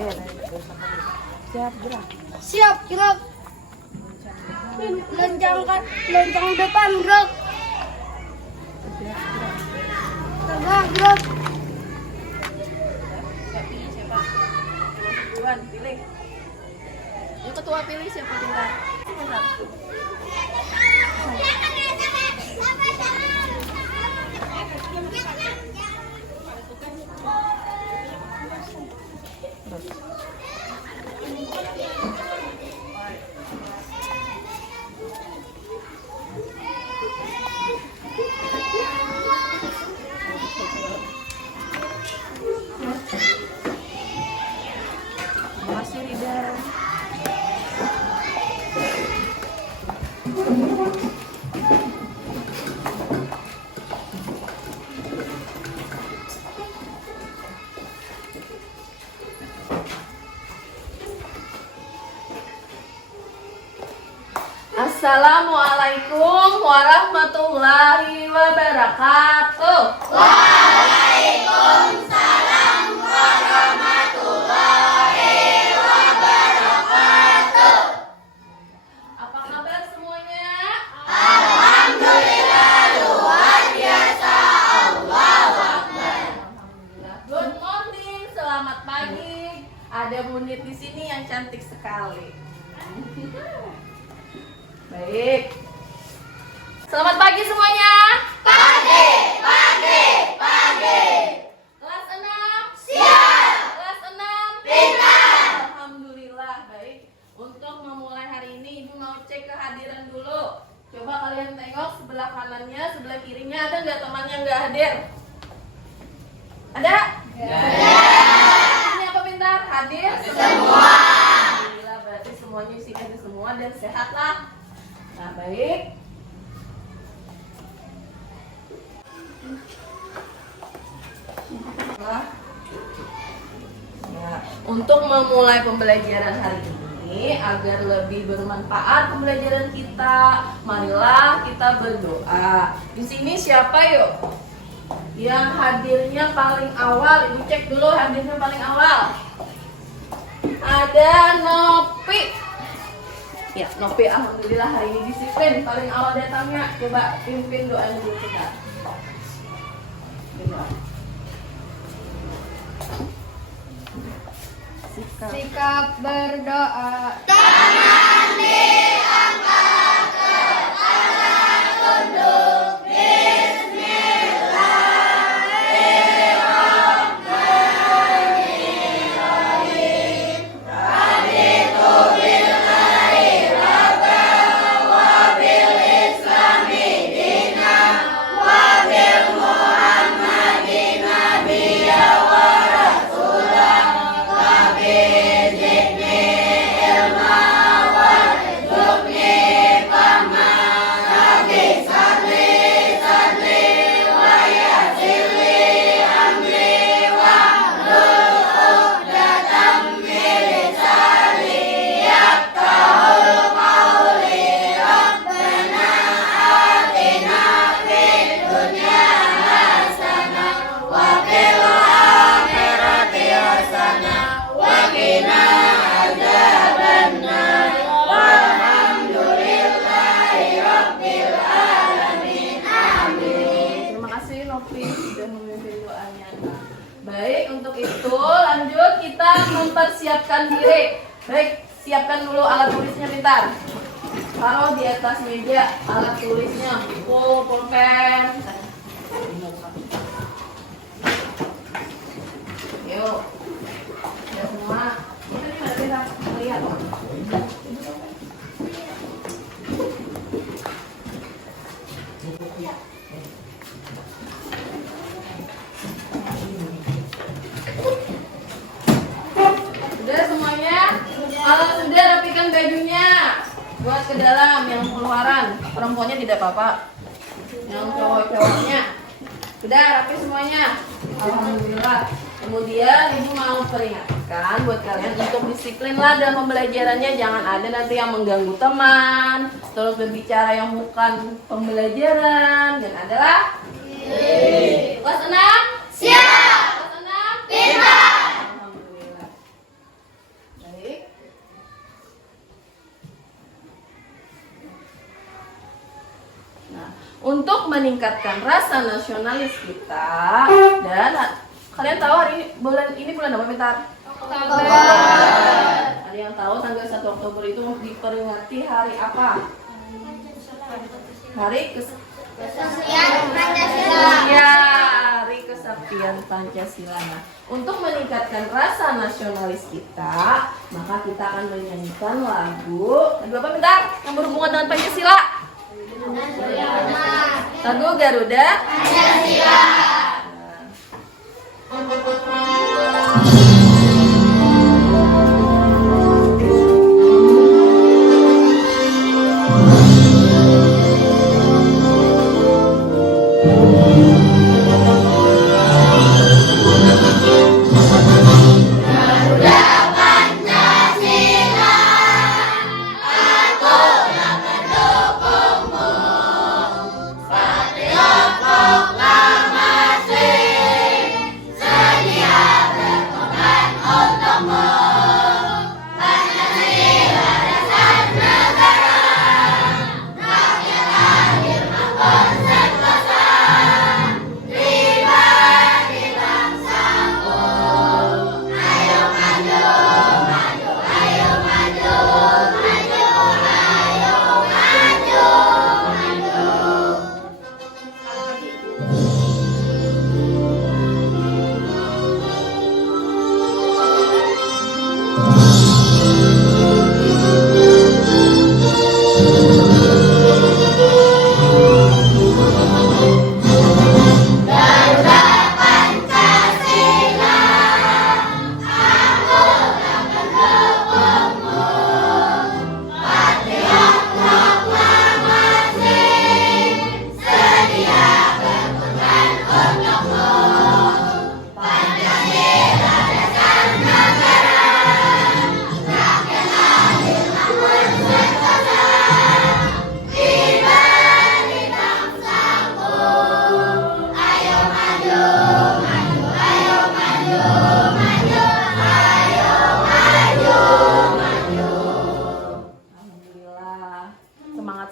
Siap gerak. Siap gerak. Lonjang depan gerak. Tegak gerak. Siapa? Duluan pilih. Yang ketua pilih siapa pintar? Pintar. Makasih Rida. Assalamualaikum warahmatullahi wabarakatuh. Waalaikumsalam warahmatullahi wabarakatuh. Apa kabar semuanya? Alhamdulillah luar biasa. Allahu Akbar. Alhamdulillah. Good morning, selamat pagi. Ada Munit di sini yang cantik sekali. Baik. Selamat pagi semuanya. Pagi. Kelas 6. Siap. Kelas 6. Pintar. Alhamdulillah, baik. Untuk memulai hari ini Ibu mau cek kehadiran dulu. Coba kalian tengok sebelah kanannya, sebelah kirinya ada nggak teman yang nggak hadir? Ada? Ini apa pintar? Hadir? Semua. Alhamdulillah, berarti semuanya isi hadir semua dan sehat lah. Nah, baik. Ya, untuk memulai pembelajaran hari ini agar lebih bermanfaat pembelajaran kita, marilah kita berdoa. Di sini siapa yuk? Yang hadirnya paling awal, Ibu cek dulu hadirnya paling awal. Ada Nopi. Ya, Nopi alhamdulillah hari ini disiplin paling awal datangnya. Coba pimpin doa dulu kita. Sikap berdoa. Tangan diangkat ke arah tunduk. Bismillahirrahmanirrahim. Raditu billahi rabban wa bil islami dinan wa bil muhammadin nabiyya wa rasulah wa bizidni ilma warzuqni fahma rabbi salli wa yassirli amri wahlul 'uqdatam min lisani yafqahul qawli. Rabbana atina fid dunya hasanah wa fil akhirati hasanah wa qina adzabannar. Walhamdulillahi rabbil alamin. Amin. Terima kasih Nopi sudah memimpin doanya. Baik, untuk itu lanjut kita mempersiapkan diri. Baik, siapkan dulu alat tulisnya pintar. Taruh di atas meja alat tulisnya, buku, pulpen. Yuk, udah semua. Kita gimana kita melihat? Sudah semuanya? Kalau sudah rapikan bajunya. Buat ke dalam yang keluaran. Perempuannya tidak apa-apa. Yang cowok-cowoknya. Sudah rapi semuanya. Alhamdulillah. Kemudian Ibu mau peringatkan buat kalian untuk disiplinlah dalam pembelajarannya. Jangan ada nanti yang mengganggu teman, terus berbicara yang bukan pembelajaran. Dan adalah kelas 6? Siap. Kelas 6? Pintar. Alhamdulillah. untuk meningkatkan rasa nasionalis kita. Dan kalian tahu bulan ini bulan apa, Pintar? Oktober. Ada yang tahu tanggal 1 Oktober itu diperingati hari apa? Hari Kesaktian Pancasila. Ya, Hari Kesaktian Pancasila. Nah, untuk meningkatkan rasa nasionalis kita, maka kita akan menyanyikan lagu apa, Pintar? Yang berhubungan dengan Pancasila. Lagu Garuda Pancasila.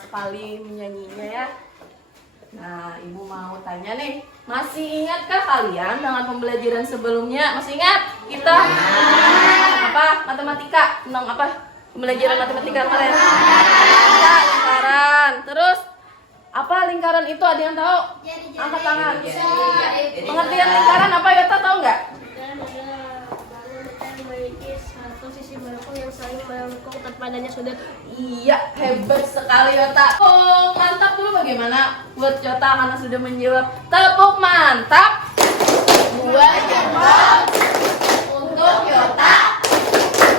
sekali menyanyinya ya. Nah, Ibu mau tanya nih, masih ingatkah kalian dengan pembelajaran sebelumnya? Masih ingat kita apa? Matematika, tentang apa? Pembelajaran matematika kemarin. Ya, lingkaran. Terus apa lingkaran itu? Ada yang tahu? Angkat tangan. Pengertian lingkaran apa? Yota tahu nggak? Yang saling melengkung tanpa adanya sudut. Iya, hebat sekali Yota. Oh, mantap dulu bagaimana buat Yota karena sudah menjawab. Tepuk mantap. Buat jempol untuk Yota.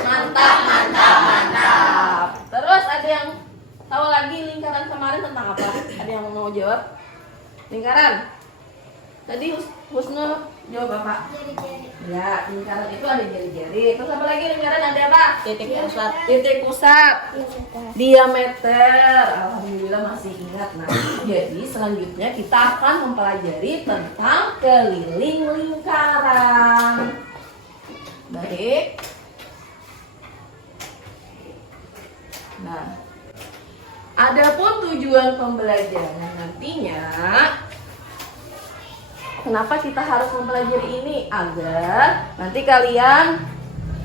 Mantap, mantap, mantap. Terus ada yang tahu lagi lingkaran kemarin tentang apa? Ada yang mau jawab? Lingkaran. Tadi Husnul jawab apa? Ya, lingkaran itu ada jari-jari. Terus apa lagi lingkaran ada apa? Titik pusat. Titik pusat. Diameter. Alhamdulillah masih ingat. Nah, jadi selanjutnya kita akan mempelajari tentang keliling lingkaran. Baik. Nah, adapun tujuan pembelajaran nantinya, kenapa kita harus mempelajari ini? Agar nanti kalian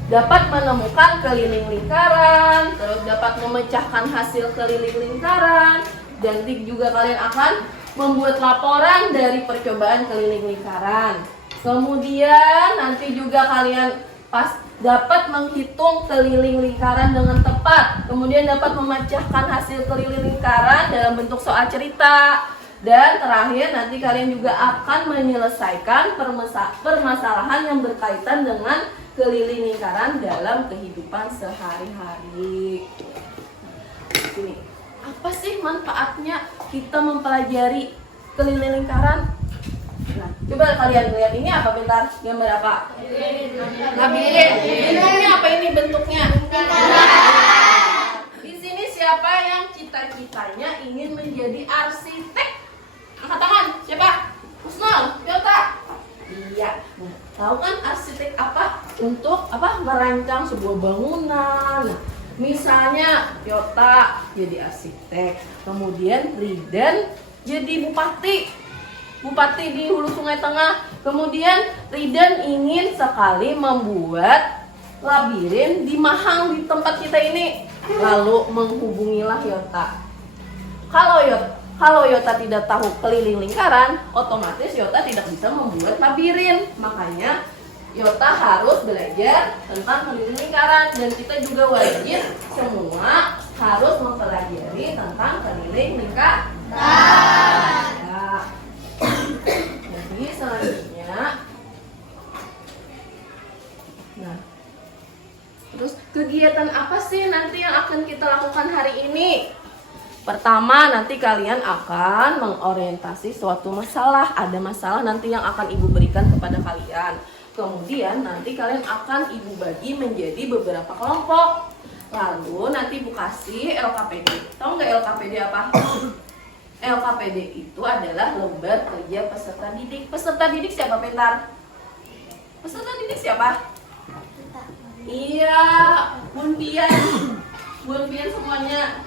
dapat menemukan keliling lingkaran, terus dapat memecahkan hasil keliling lingkaran, dan juga kalian akan membuat laporan dari percobaan keliling lingkaran. Kemudian nanti juga kalian dapat menghitung keliling lingkaran dengan tepat, kemudian dapat memecahkan hasil keliling lingkaran dalam bentuk soal cerita. Dan terakhir nanti kalian juga akan menyelesaikan permasalahan yang berkaitan dengan keliling lingkaran dalam kehidupan sehari-hari. Ini apa sih manfaatnya kita mempelajari keliling lingkaran? Nah, coba kalian lihat ini apa, bentar, gambar apa? Labirin. Ini apa ini bentuknya? Di sini siapa yang cita-citanya ingin menjadi arsitek? Angkat tangan, siapa? Husnul, Yota. Iya. Nah, tahu kan arsitek apa? Untuk apa? Merancang sebuah bangunan. Nah, misalnya Yota jadi arsitek, kemudian Riden jadi bupati di hulu Sungai Tengah. Kemudian Riden ingin sekali membuat labirin di Mahang di tempat kita ini. Lalu menghubungilah Yota. Kalau Yota tidak tahu keliling lingkaran, otomatis Yota tidak bisa membuat labirin. Makanya Yota harus belajar tentang keliling lingkaran, dan kita juga wajib semua harus mempelajari tentang keliling lingkaran. Ya. Jadi selanjutnya, nah, terus kegiatan apa sih nanti yang akan kita lakukan hari ini? Pertama, nanti kalian akan mengorientasi suatu masalah. Ada masalah nanti yang akan ibu berikan kepada kalian. Kemudian nanti kalian akan ibu bagi menjadi beberapa kelompok. Lalu nanti ibu kasih LKPD. Tahu nggak LKPD apa? LKPD itu adalah lembar kerja peserta didik. Peserta didik siapa, Pintar? Peserta didik siapa? Iya, Bun Pian semuanya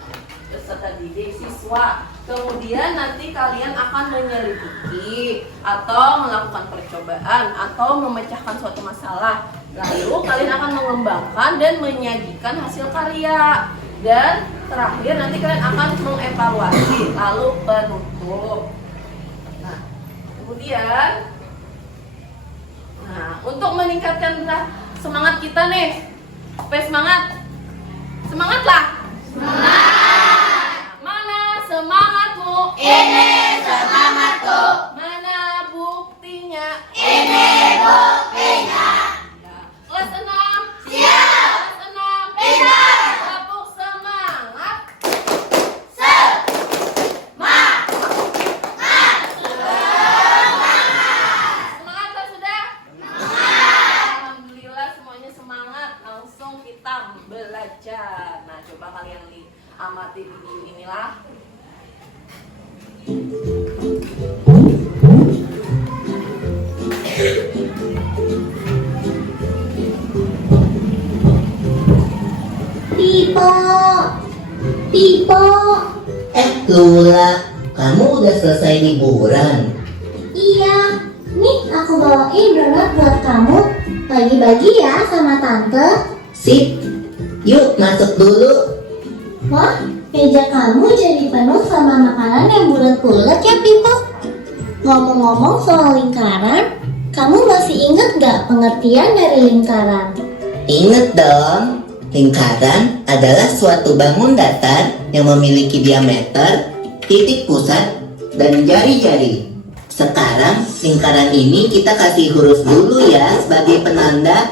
peserta didik, siswa. Kemudian nanti kalian akan menyelidiki atau melakukan percobaan atau memecahkan suatu masalah. Lalu kalian akan mengembangkan dan menyajikan hasil karya. Dan terakhir nanti kalian akan mengevaluasi, lalu penutup. Nah, kemudian untuk meningkatkan semangat kita nih. Semangat. Semangatlah. Mana semangatmu? Ini semangatku. Mana buktinya? Ini buktinya. Ya. Kelas 6. Siap. Kelas 6. Pintar. Tepuk semangat. Semangat sudah? Alhamdulillah semuanya semangat. Langsung kita belajar. Nah, coba kalian amati video inilah. Pipo. Lula, kamu udah selesai liburan? Iya, nih aku bawain donat buat kamu. Bagi-bagi ya sama tante. Sip, yuk masuk dulu. Wah, meja kamu jadi penuh sama makanan yang bulat-bulat ya, Pipo. Ngomong-ngomong soal lingkaran, kamu masih ingat gak pengertian dari lingkaran? Ingat dong, lingkaran adalah suatu bangun datar yang memiliki diameter, titik pusat, dan jari-jari. Sekarang lingkaran ini kita kasih huruf dulu ya sebagai penanda.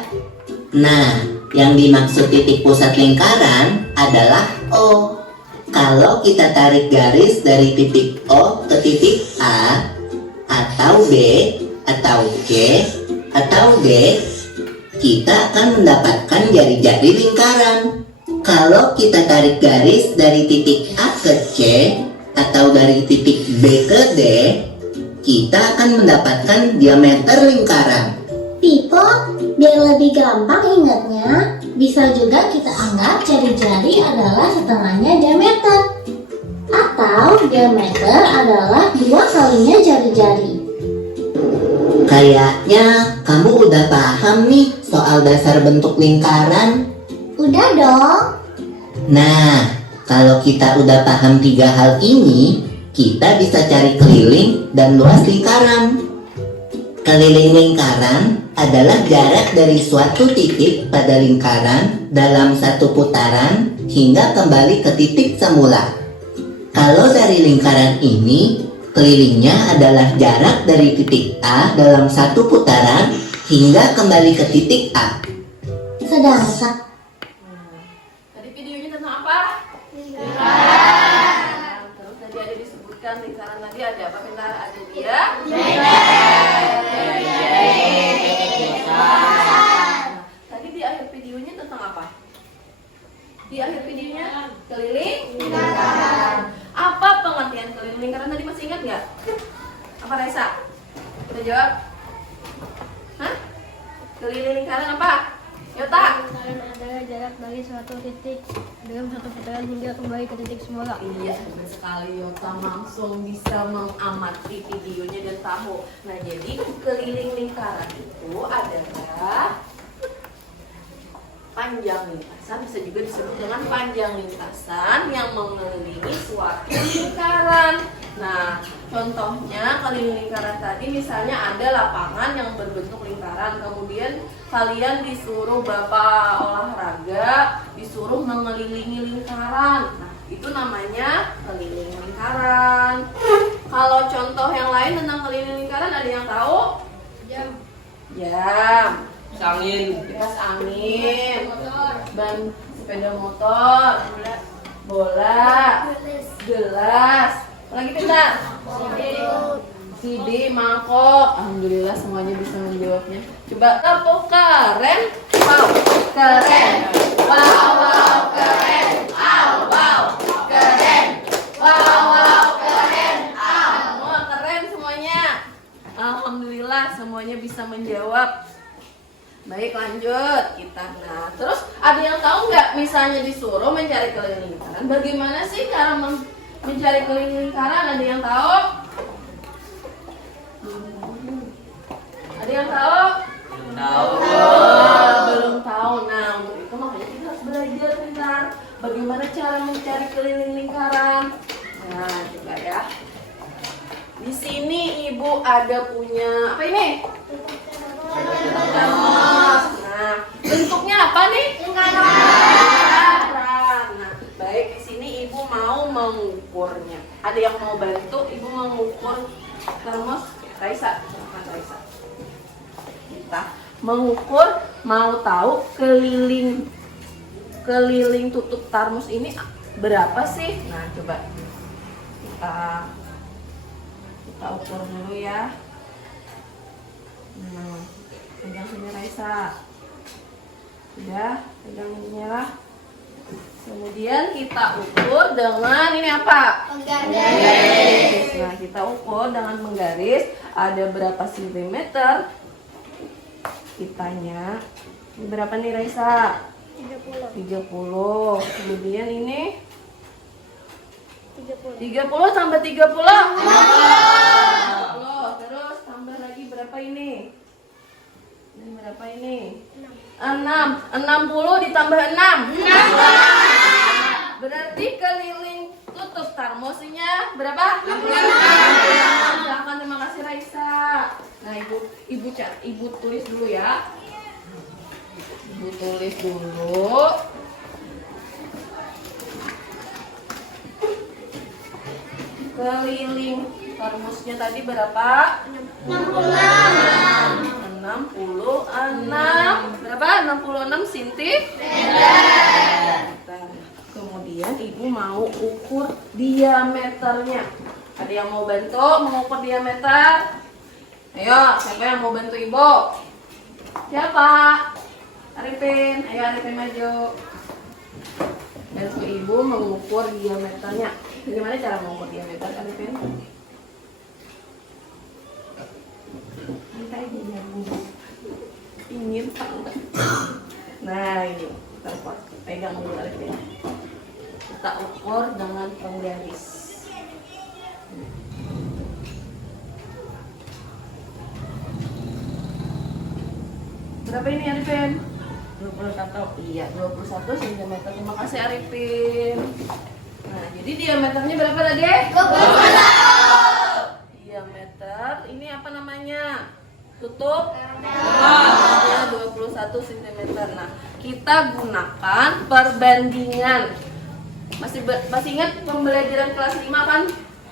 Nah, yang dimaksud titik pusat lingkaran adalah O. Kalau kita tarik garis dari titik O ke titik A, atau B, atau C, atau D, kita akan mendapatkan jari-jari lingkaran. Kalau kita tarik garis dari titik A ke C, atau dari titik B ke D, kita akan mendapatkan diameter lingkaran. Pipo, biar lebih gampang ingatnya, bisa juga kita anggap jari-jari adalah setengahnya diameter. Atau diameter adalah 2 kalinya jari-jari. Kayaknya kamu udah paham nih soal dasar bentuk lingkaran. Udah dong. Nah, kalau kita udah paham 3 hal ini, kita bisa cari keliling dan luas lingkaran. Keliling lingkaran adalah jarak dari suatu titik pada lingkaran dalam satu putaran hingga kembali ke titik semula. Kalau dari lingkaran ini, kelilingnya adalah jarak dari titik A dalam satu putaran hingga kembali ke titik A. Sedangkan Tadi videonya tentang apa? Lingkaran. Terus tadi ada disebutkan lingkaran tadi ada apa, Pintar? Ada dia. Tadi di akhir videonya tentang apa? Di akhir videonya keliling lingkaran. Apa pengertian keliling lingkaran tadi, masih ingat nggak? Apa, Reza? Kita jawab. Hah? Keliling lingkaran apa? Yota? Lingkaran adalah jarak dari suatu titik dengan satu putaran hingga kembali ke titik semula. Iya, benar sekali Yota, langsung bisa mengamati videonya dan tahu. Nah, jadi keliling lingkaran itu adalah panjang lintasan, bisa juga disebut dengan panjang lintasan yang mengelilingi suatu lingkaran. Nah, contohnya keliling lingkaran tadi misalnya ada lapangan yang berbentuk lingkaran, kemudian kalian disuruh bapak olahraga, disuruh mengelilingi lingkaran. Nah, itu namanya keliling lingkaran. Kalau contoh yang lain tentang keliling lingkaran ada yang tahu? Jam. Jam. Angin, Kipas angin, ban sepeda motor, bola, gelas, lagi pintar, CD, mangkok. Alhamdulillah semuanya bisa menjawabnya. Coba tepuk keren, wow, keren, wow, wow, keren, wow, keren, wow, keren, semua keren semuanya. Alhamdulillah semuanya bisa menjawab. Baik, lanjut kita. Nah, terus ada yang tahu nggak misalnya disuruh mencari keliling lingkaran, bagaimana sih cara mencari keliling lingkaran? Ada yang tahu? Ada yang tahu? Belum tahu. Nah, untuk itu makanya kita harus belajar pintar bagaimana cara mencari keliling lingkaran. Nah, coba ya. Di sini ibu ada punya apa ini? Termos. Nah, bentuknya apa nih? Lingkaran. Nah, baik, di sini ibu mau mengukurnya. Ada yang mau bantu ibu mengukur termos? Raisa, silakan Raisa. Kita mengukur, mau tahu keliling tutup termos ini berapa sih? Nah, coba kita ukur dulu ya. Nah, pegang sini Raisa. Sudah, pegang ininya lah. Kemudian kita ukur dengan ini apa? Menggaris. Nah, kita ukur dengan menggaris. Ada berapa sentimeter? Kitanya. Ini berapa nih Raisa? 30. Kemudian ini 30 tambah 30. 30. Terus tambah lagi berapa ini? Ini berapa ini? 6. 60 ditambah 6. Berarti keliling tutup termosnya berapa? 66. Silakan, terima kasih Raisa. Nah, ibu tulis dulu ya. Ibu tulis dulu. Keliling termosnya tadi berapa? 66. Berapa? 66 sentimeter. Kemudian ibu mau ukur diameternya. Ada yang mau bantu mengukur diameter? Ayo, siapa yang mau bantu ibu? Siapa? Arifin. Ayo Arifin maju. Bantu ibu mengukur diameternya. Bagaimana cara mengukur diameter, Arifin? Minta aja nyambung. Ingin tak? Nah, ini kita ukur. Pegang dulu Arifin. Kita ukur dengan penggaris. Berapa ini Arifin? 21. Iya, 21 cm. Terima kasih Arifin. Nah, jadi diameternya berapa tadi? 21. Diameter ini apa namanya? Tutup termosnya 21 cm. Nah, kita gunakan perbandingan. Masih ingat pembelajaran kelas 5 kan?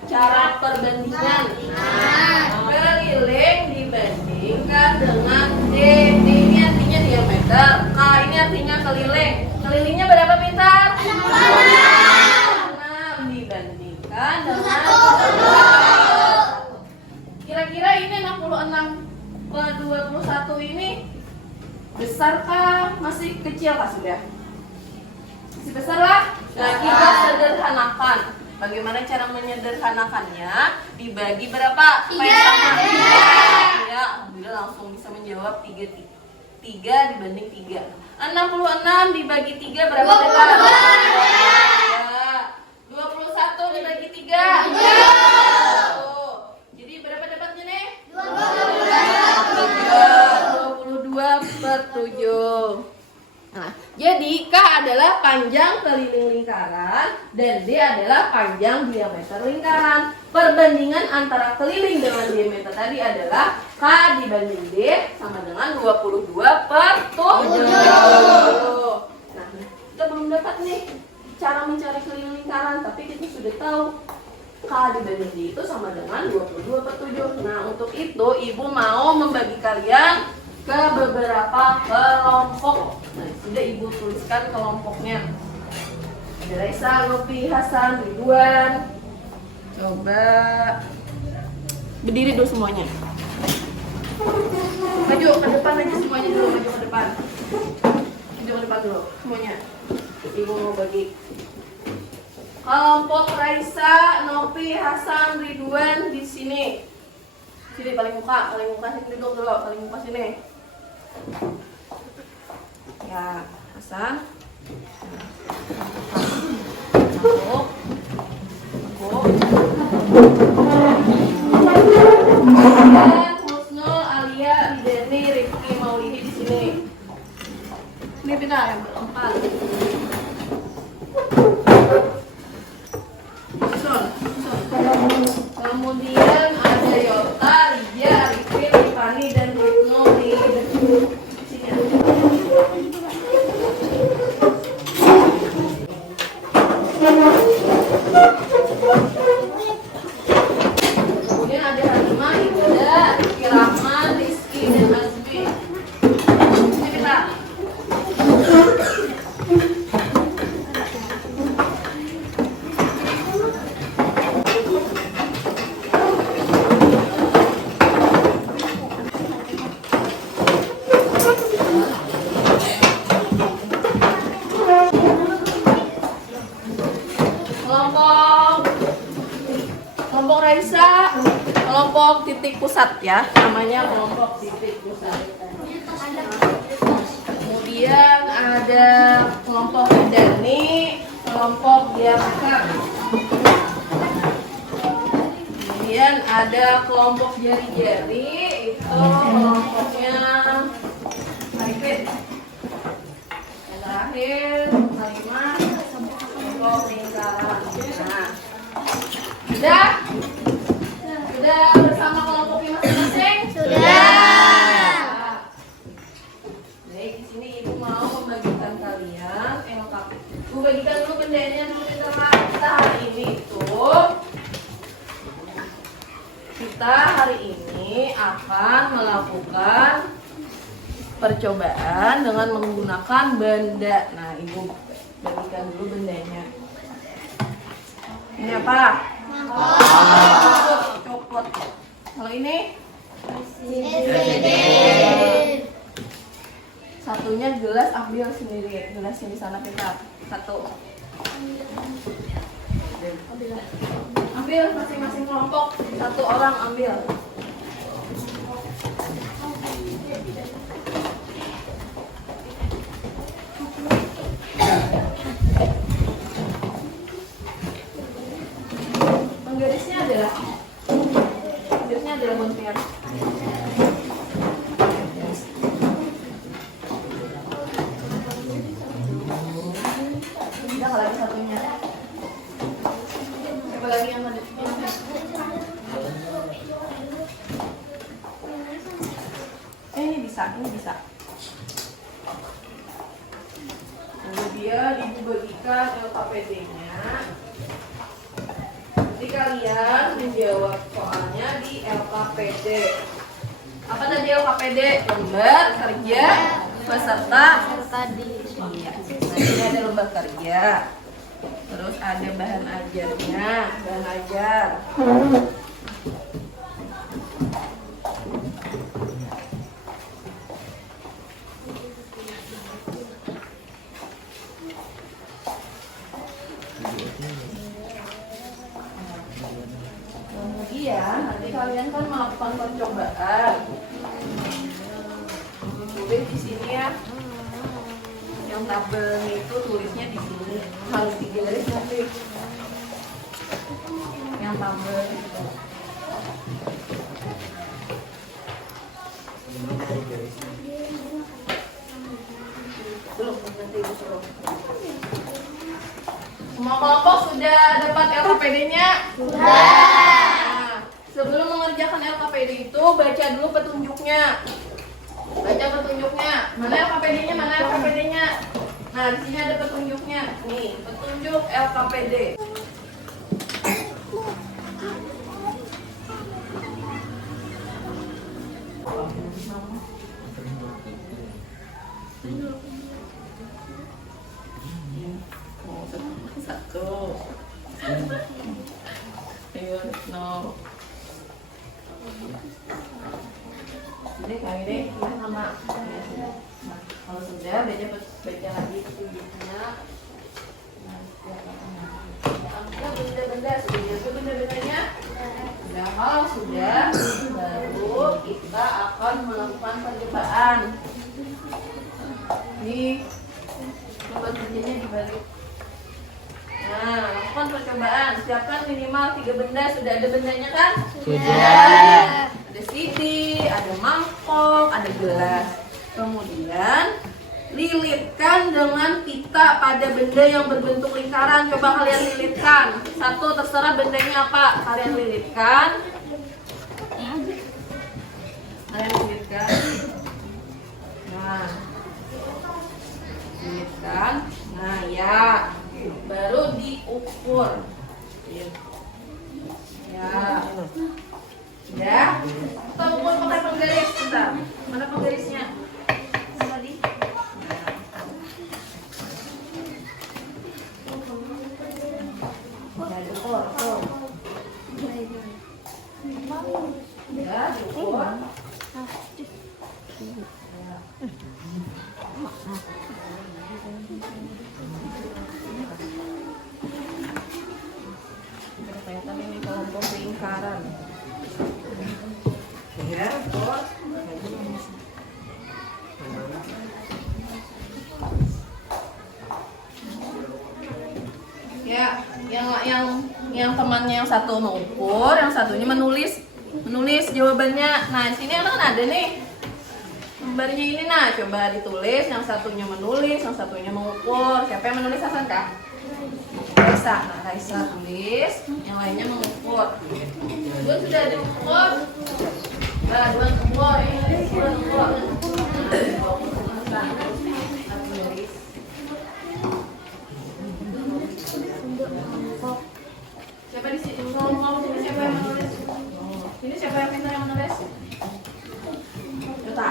Cara perbandingan. Nah, keliling dibandingkan dengan D. D ini artinya diameter. K ini artinya keliling. Kelilingnya berapa pintar? 66 dibandingkan dengan 21. Kira-kira ini 66 ke 21 ini besar kah? Masih kecil kah sudah? Masih besar lah. Nah, kita sederhanakan. Bagaimana cara menyederhanakannya? Dibagi berapa? 3. Ya, alhamdulillah langsung bisa menjawab 3 dibanding 3. 66 dibagi 3 berapa dekat? 21 dibagi 3? 2. Jadi berapa dapatnya nih? 22/7. Nah, jadi K adalah panjang keliling lingkaran dan D adalah panjang diameter lingkaran. Perbandingan antara keliling dengan diameter tadi adalah K dibanding D sama dengan 22/7. Nah, kita belum dapat nih cara mencari keliling lingkaran, tapi kita sudah tahu K dibanding D itu sama dengan 22/7. Nah, untuk itu Ibu mau membagi kalian ke beberapa kelompok. Nah, sudah Ibu tuliskan kelompoknya. Ada Raisa, Lutfi, Hasan, Ridwan. Coba berdiri dulu semuanya. Maju ke depan aja semuanya dulu, maju ke depan. Maju ke depan dulu semuanya. Ibu mau bagi kelompok Raisa, Nopi, Hasan, Ridwan di sini. Sini paling muka sini duduk dulu, paling muka sini. Ya, Hasan. Masuk. Kemudian Husnul, Alia, Rideni, Rifki, Maulidi di sini. Ini kita yang berempat. Kemudian ada Yota, Ria, Rifki, Rifani, dan Husnul di sini. Kemudian ada Halimah, Ibadah, Rizky Rahman, Rizky, dan Azmi. Ini kita. Kelompok Raisa, kelompok titik pusat ya, namanya kelompok titik pusat. Kemudian ada kelompok Dani, kelompok diameter. Kemudian ada kelompok jari-jari, itu kelompoknya Arifin. Yang terakhir Halimah, kelompok lingkaran. Nah, sudah bersama kelompoknya masing-masing? Sudah. Baik, di sini Ibu mau membagikan kalian LKP. Ibu bagikan dulu bendanya dulu kita hari ini tuh. Kita hari ini akan melakukan percobaan dengan menggunakan benda. Nah, Ibu bagikan dulu bendanya. Ini apa? Copot. Kalau ini? Satunya gelas, ambil sendiri. Gelasnya di sana kita. Satu. Ambil masing-masing kelompok. Satu orang ambil. Garisnya adalah bonfian. Udah lagi satunya. Coba lagi yang mana? Ini bisa. Kemudian Ibu bagikan LKPD-nya. Nanti kalian menjawab soalnya di LKPD. Apa tadi LKPD? Lembar kerja peserta tadi. Iya. Ini ada lembar kerja. Terus ada bahan ajarnya, bahan ajar. Kemudian nanti kalian kan melakukan percobaan. Coba di sini ya. Yang tabelnya itu tulisnya di sini. Harus digaris nanti. Yang tabel itu. Belum, nanti ibu suruh. Semua kelompok sudah dapat LKPD-nya? Sudah. Sebelum mengerjakan LKPD itu, baca dulu petunjuknya. Baca petunjuknya. Mana LKPD-nya? Mana LKPD-nya? Nah, di sini ada petunjuknya. Nih, petunjuk LKPD. Satu. Ayo, no. Ini kayak ini sama. Nah, kalau sudah baca lagi petunjuknya. Angka benda-benda sudah nyatu benda-bendanya. Sudah, kalau sudah, baru kita akan melakukan percobaan. Nih, coba kerjanya dibalik. Nah, lakukan percobaan. Siapkan minimal 3 benda. Sudah ada bendanya kan? Sudah. Ada CD, ada mangkok, ada gelas. Kemudian lilitkan dengan pita pada benda yang berbentuk lingkaran. Coba kalian lilitkan. Satu, terserah bendanya apa. Kalian lilitkan. Kalian lilitkan. Nah, lilitkan. Nah, ya. Baru diukur. Ya. Ya. Kita ukur pakai penggaris. Bentar. Mana penggarisnya? Tadi. Ya, diukur. Tuh. Ya, diukur. Kelihatan ini kelompok lingkaran. Ya, terus. Ya, yang temannya yang satu mengukur, yang satunya menulis jawabannya. Nah, di sini kan ada nih gambarnya ini. Nah, coba ditulis. Yang satunya menulis, yang satunya mengukur. Siapa yang menulis, Hasan kah? Raisa. Nah, Raisa tulis, yang lainnya mengukur. Dua sudah diukur. Nah, dua ukur ini. Ukur. Siapa di sini? Ngomong sini siapa yang menulis? Ini siapa yang pintar yang menulis? Yuta.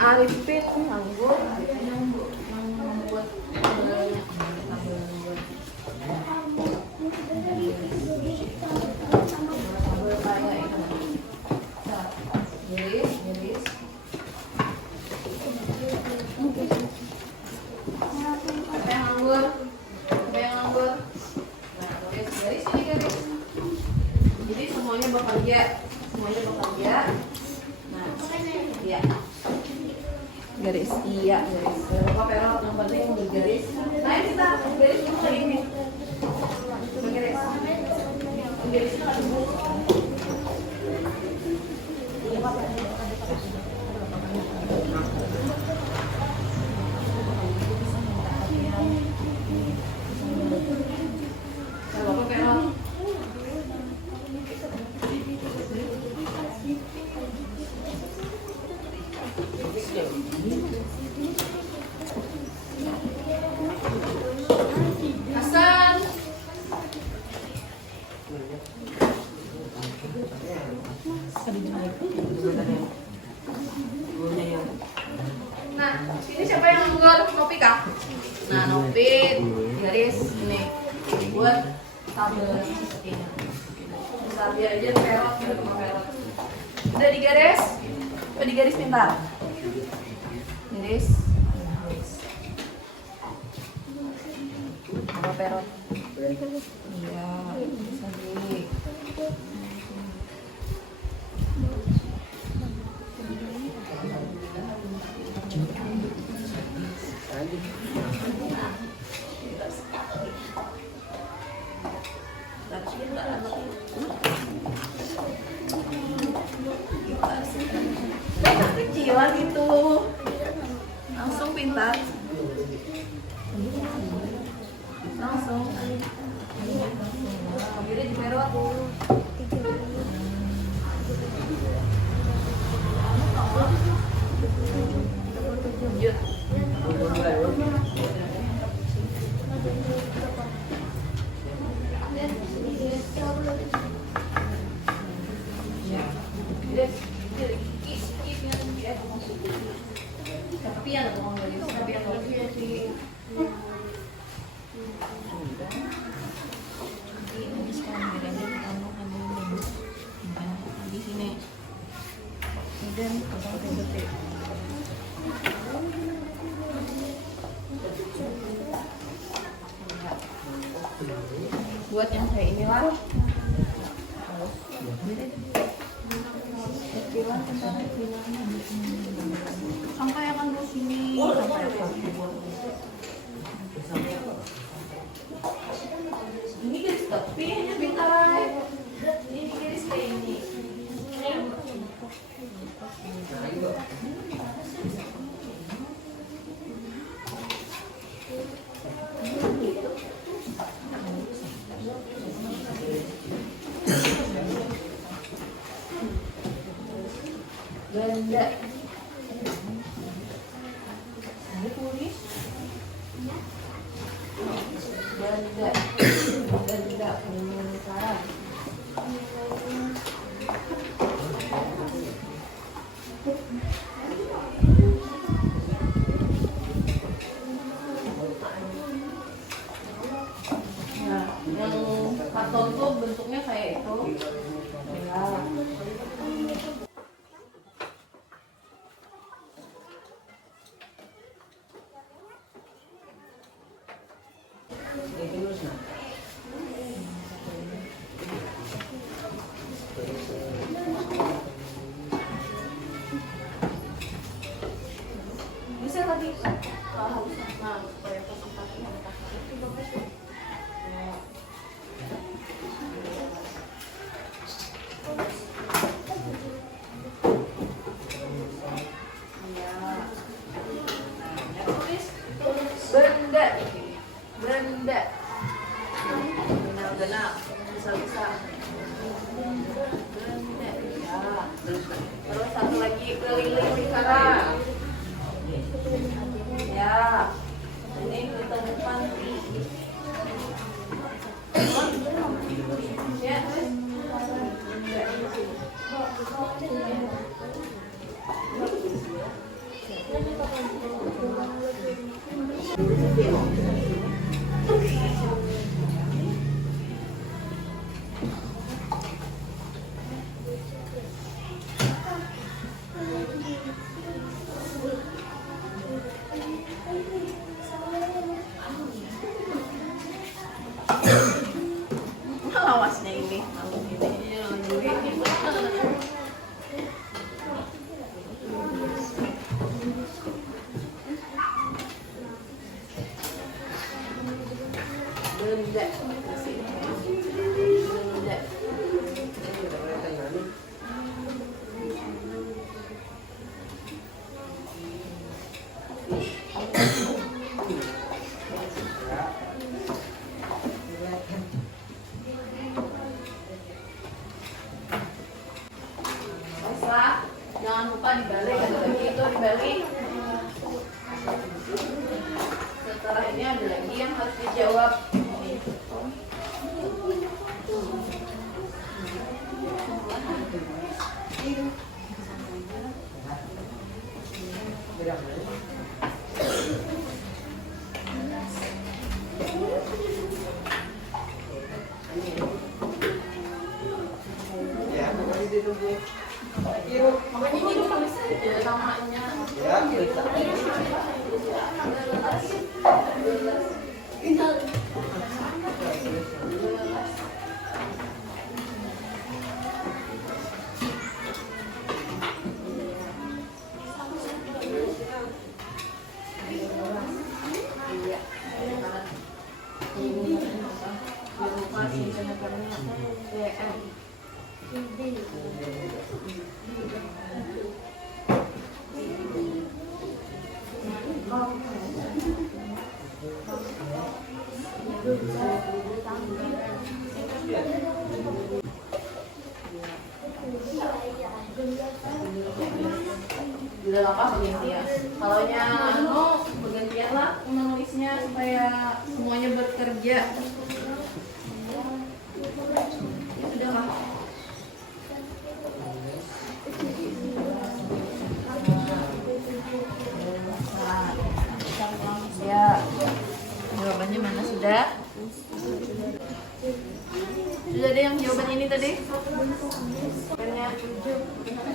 Arifin nganggur, membuat tabelnya. Tabel kayak ini. Garis. Siapa yang nganggur? Nah, garis ini garis. Jadi semuanya bekerja. Nah, iya. Garis, iya garis. Apa Pero yang penting bergaris. Nah, kita garis dulu kayak gini. Bergaris. Garisnya ada dulu. Kalau apa Pero? Nah, sini siapa yang buat Nopi kah? Nah, Nopi garis ini buat tabel sepertinya. Sabi aja perot, perot. Udah digaris? Udah digaris pintar. Garis. Apa perot? Iya, sabi. Kecilan gitu, langsung pintar, langsung. Jadi diperot. Lanjut. Buat yang kayak inilah. Sampai akan ke sini. Sampai akan. Ini garis tepi hanya pintar. Ini garis kayak ini. Benda. Ini tulis. Benda. Benda pengeluaran. Nah, yang karton tuh bentuknya kayak itu. Ya. Bisa tadi nah supaya konsentrasinya benda benda benar bisa benda ya terus satu lagi keliling lingkaran ya ini ketemu panti ya lawasnya ini benda jangan lupa dibalik ada lagi itu dibalik setelah ini ada lagi yang harus dijawab Makanya ini tulis aja namanya. Udah apa bergantian. Kalau anu bergantian lah menulisnya supaya semuanya bekerja. Ya sudah lah. Ya, jawabannya mana sudah? Sudah ada yang jawaban ini tadi? Jawabannya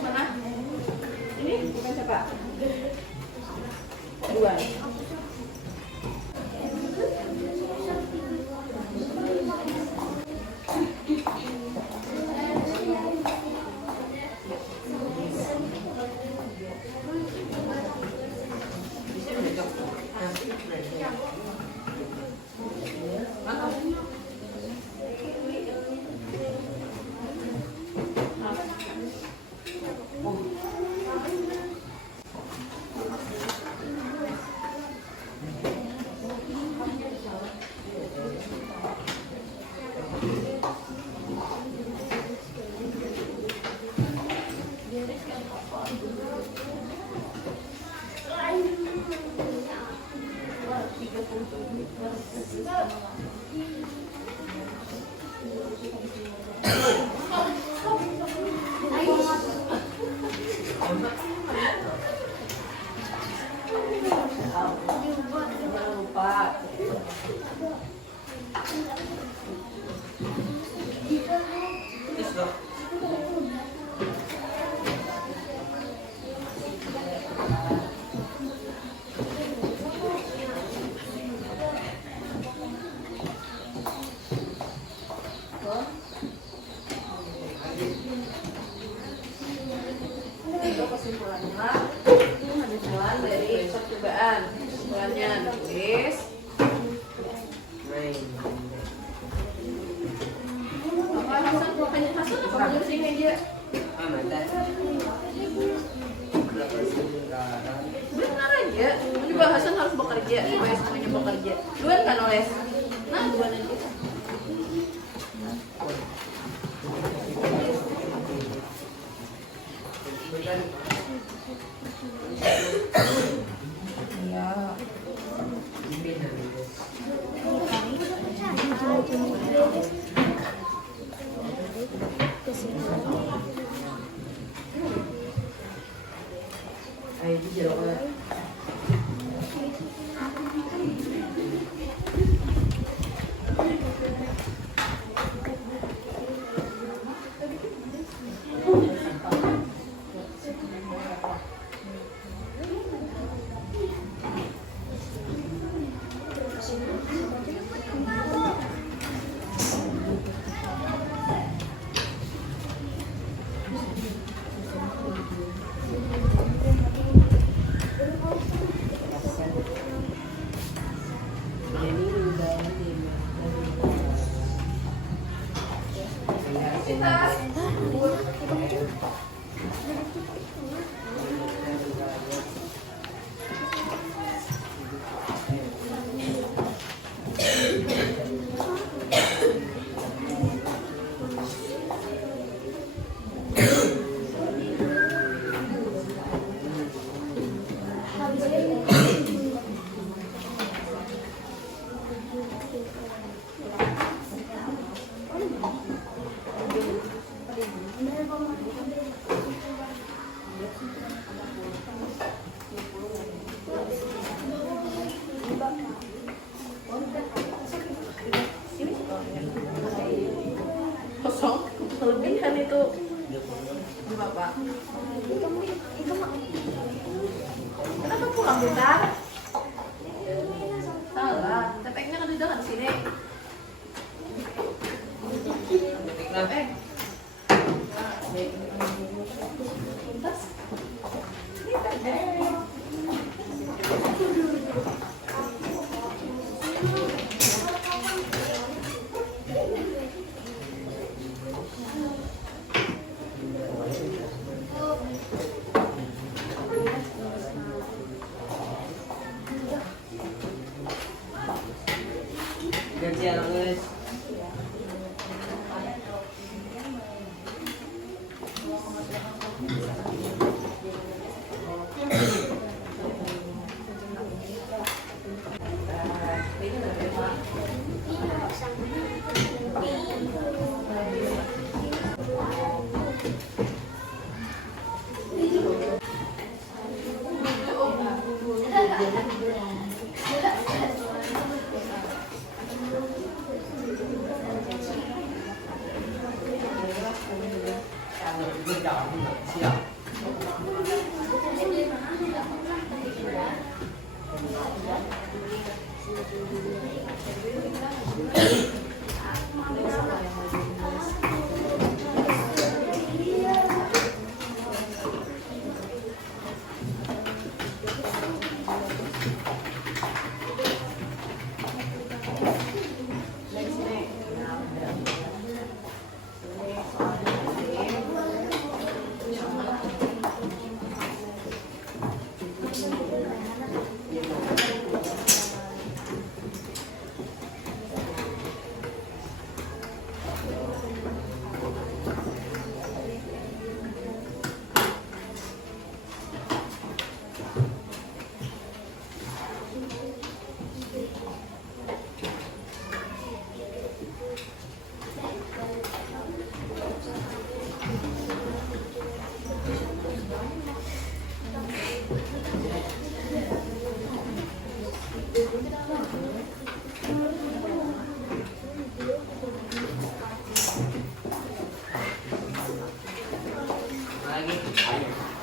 mana? Ini bukan siapa? Dua. Kesimpulannya ini kesimpulan dari percobaan. Kesimpulannya tulis apa Hasan bukannya Hasan apa nulis ini aja benar aja juga Hasan harus bekerja supaya semuanya bekerja Duan kan oles nah Duan aja ya Kosong, kelebihan itu. Ini Bapak. Kenapa pulang bentar? Salah, tepeknya kan di dalam sini. Tepek. Gantian guys.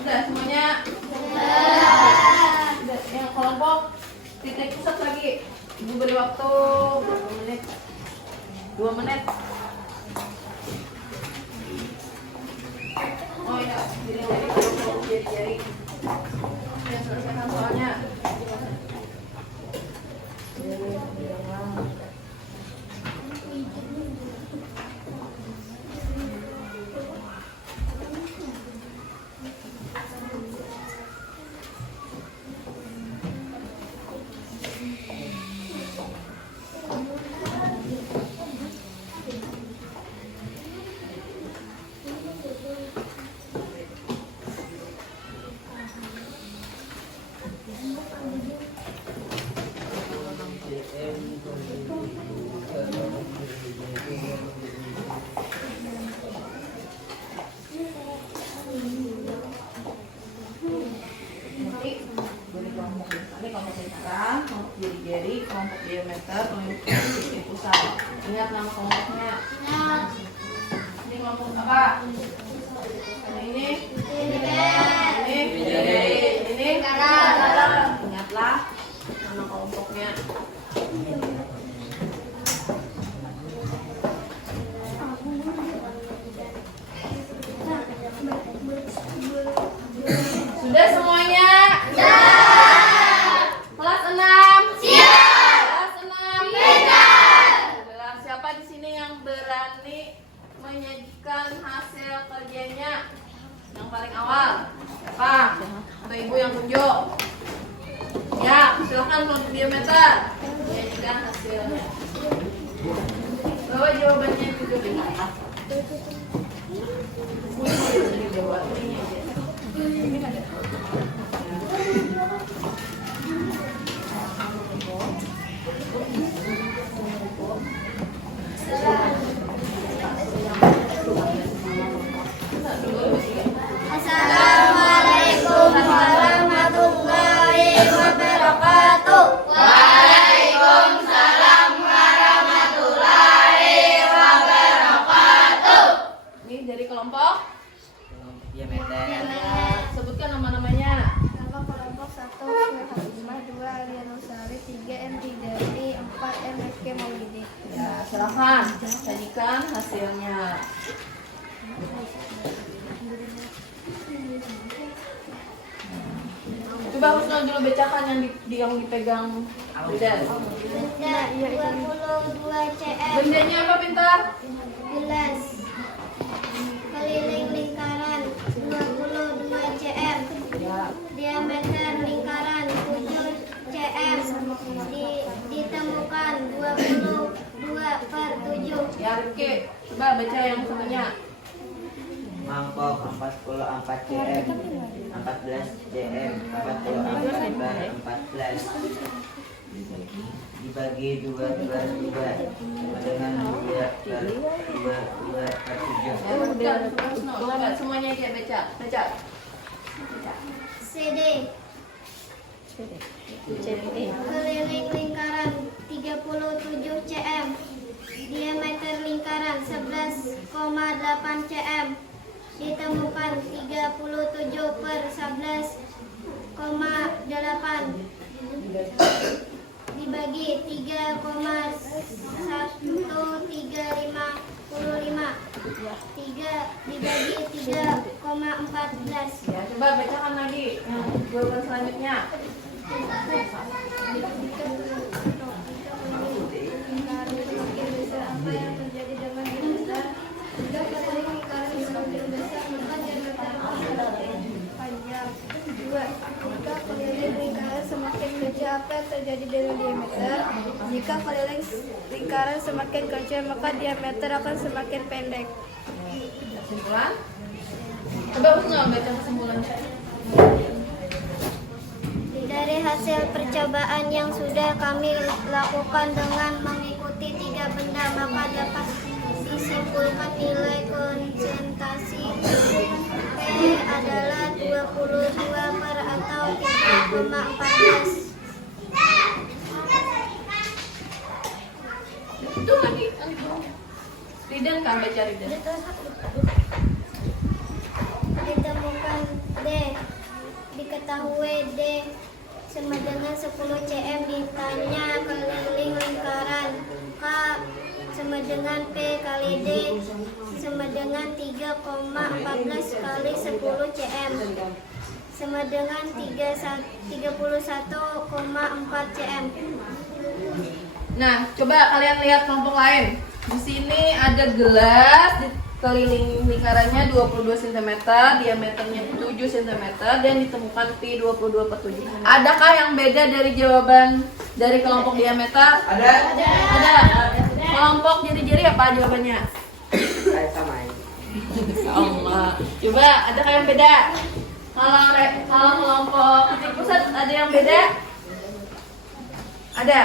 Udah semuanya? Udah, yang kelompok titik pusat lagi. Ibu beri waktu 2 menit. 2 menit. Oh iya, jari-jari kelompok jari-jari. Yang selesaikan soalnya. Kelompok jari-jari, kelompok diameter, kelompok titik pusat. Ingat nama kelompoknya. Ini kelompok apa? Ini. Ini. Ingatlah nama kelompoknya. Sudah semuanya? Kelas 6. Siap. Kelas 6. Siap. Siapa di sini yang berani menyajikan hasil kerjanya yang paling awal? Siapa? Atau ibu yang tunjuk? Ya, silakan kelompok diameter menyajikan hasilnya. Bawa jawabannya juga di atas. Assalamualaikum. dari kelompok Diameter. ya, sebutkan nama-namanya. Nama kelompok 1 Suhaimah, 2 Alia Nusari, 3 M Hidayati, 4 M Rizky Maulidi. Ya, silakan sajikan hasilnya. Coba Husnul dulu bacakan yang dipegang Bunda. Benda 22 cm. Bendanya apa pintar? Gelas keliling lingkaran 22 cm. Ya. Diameter lingkaran 7 cm. Ditemukan 22/7. Ya Rifki, coba baca yang satunya. Mangkok 44 cm, 14 cm, 44 bar 14. Dibagi 2 per 2 sama dengan 2 per 2 per 7. Ya udah, Husnul, coba semuanya dia baca. Baca. CD keliling lingkaran 37 cm. Diameter lingkaran 11,8 cm. Ditemukan 37/11,8. Dibagi 3,135. 3 dibagi 3,14. Ya, coba bacakan lagi yang jawaban selanjutnya. Semakin besar apa yang terjadi dengan diameter? Jika keliling lingkaran semakin besar, maka diameter akan semakin panjang. 2. Jika keliling lingkaran semakin kecil, apa yang terjadi dengan diameter? Jika keliling lingkaran semakin kecil, maka diameter akan semakin pendek. Kesimpulan? Coba Husnul baca kesimpulannya. Dari hasil percobaan yang sudah kami lakukan dengan mengikuti 3 benda, maka dapat disimpulkan nilai konsentrasi P adalah 22 per atau 3,14. Itu lagi. Ridan kan baca Ridan. Ditemukan D, diketahui D sama dengan 10 cm. Ditanya keliling lingkaran. K sama dengan P kali D sama dengan 3,14 kali 10 cm sama dengan 31,4 cm. Nah, coba kalian lihat kelompok lain. Di sini ada gelas dikelilingi lingkarannya 22 cm, diameternya 7 cm dan ditemukan pi 22/7. Adakah yang beda dari jawaban dari kelompok diameter? Ada? Ada. Kelompok jari-jari apa jawabannya? Sama ini. Allah. Coba adakah yang beda? Kalau kelompok titik pusat ada yang beda? Ada.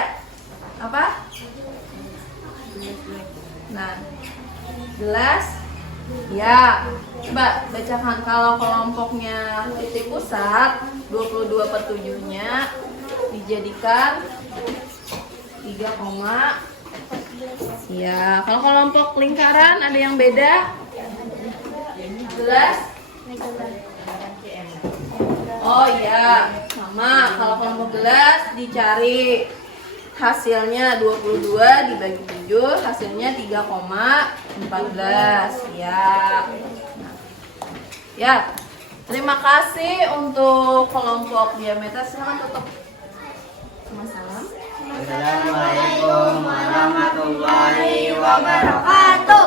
Apa? Nah, gelas. Ya. Coba bacakan kalau kelompoknya titik pusat 22/7-nya dijadikan 3, ya, kalau kelompok lingkaran ada yang beda? Gelas? Oh iya, sama. Kalau kelompok gelas dicari hasilnya 22 dibagi 7, hasilnya 3,14. Ya. Ya. Terima kasih untuk kelompok diameter. Silakan tutup. Sama-sama. Assalamualaikum warahmatullahi wabarakatuh.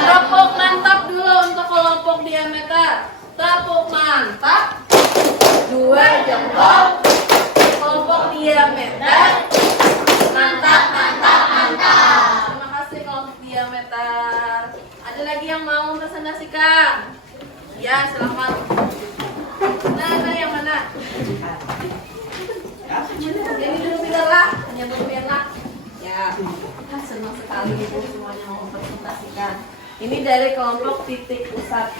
Tepuk mantap dulu untuk kelompok diameter. Tepuk mantap. 2 jempol. Kelompok diameter. Mantap, mantap, mantap. Terima kasih kelompok diameter. Ada lagi yang mau presentasikan? Ya, silakan. Nah, yang mana? Yang dulu biarlah, hanya biarlah. Ya, senang sekali ibu semuanya mau mempresentasikan. Ini dari kelompok titik pusat.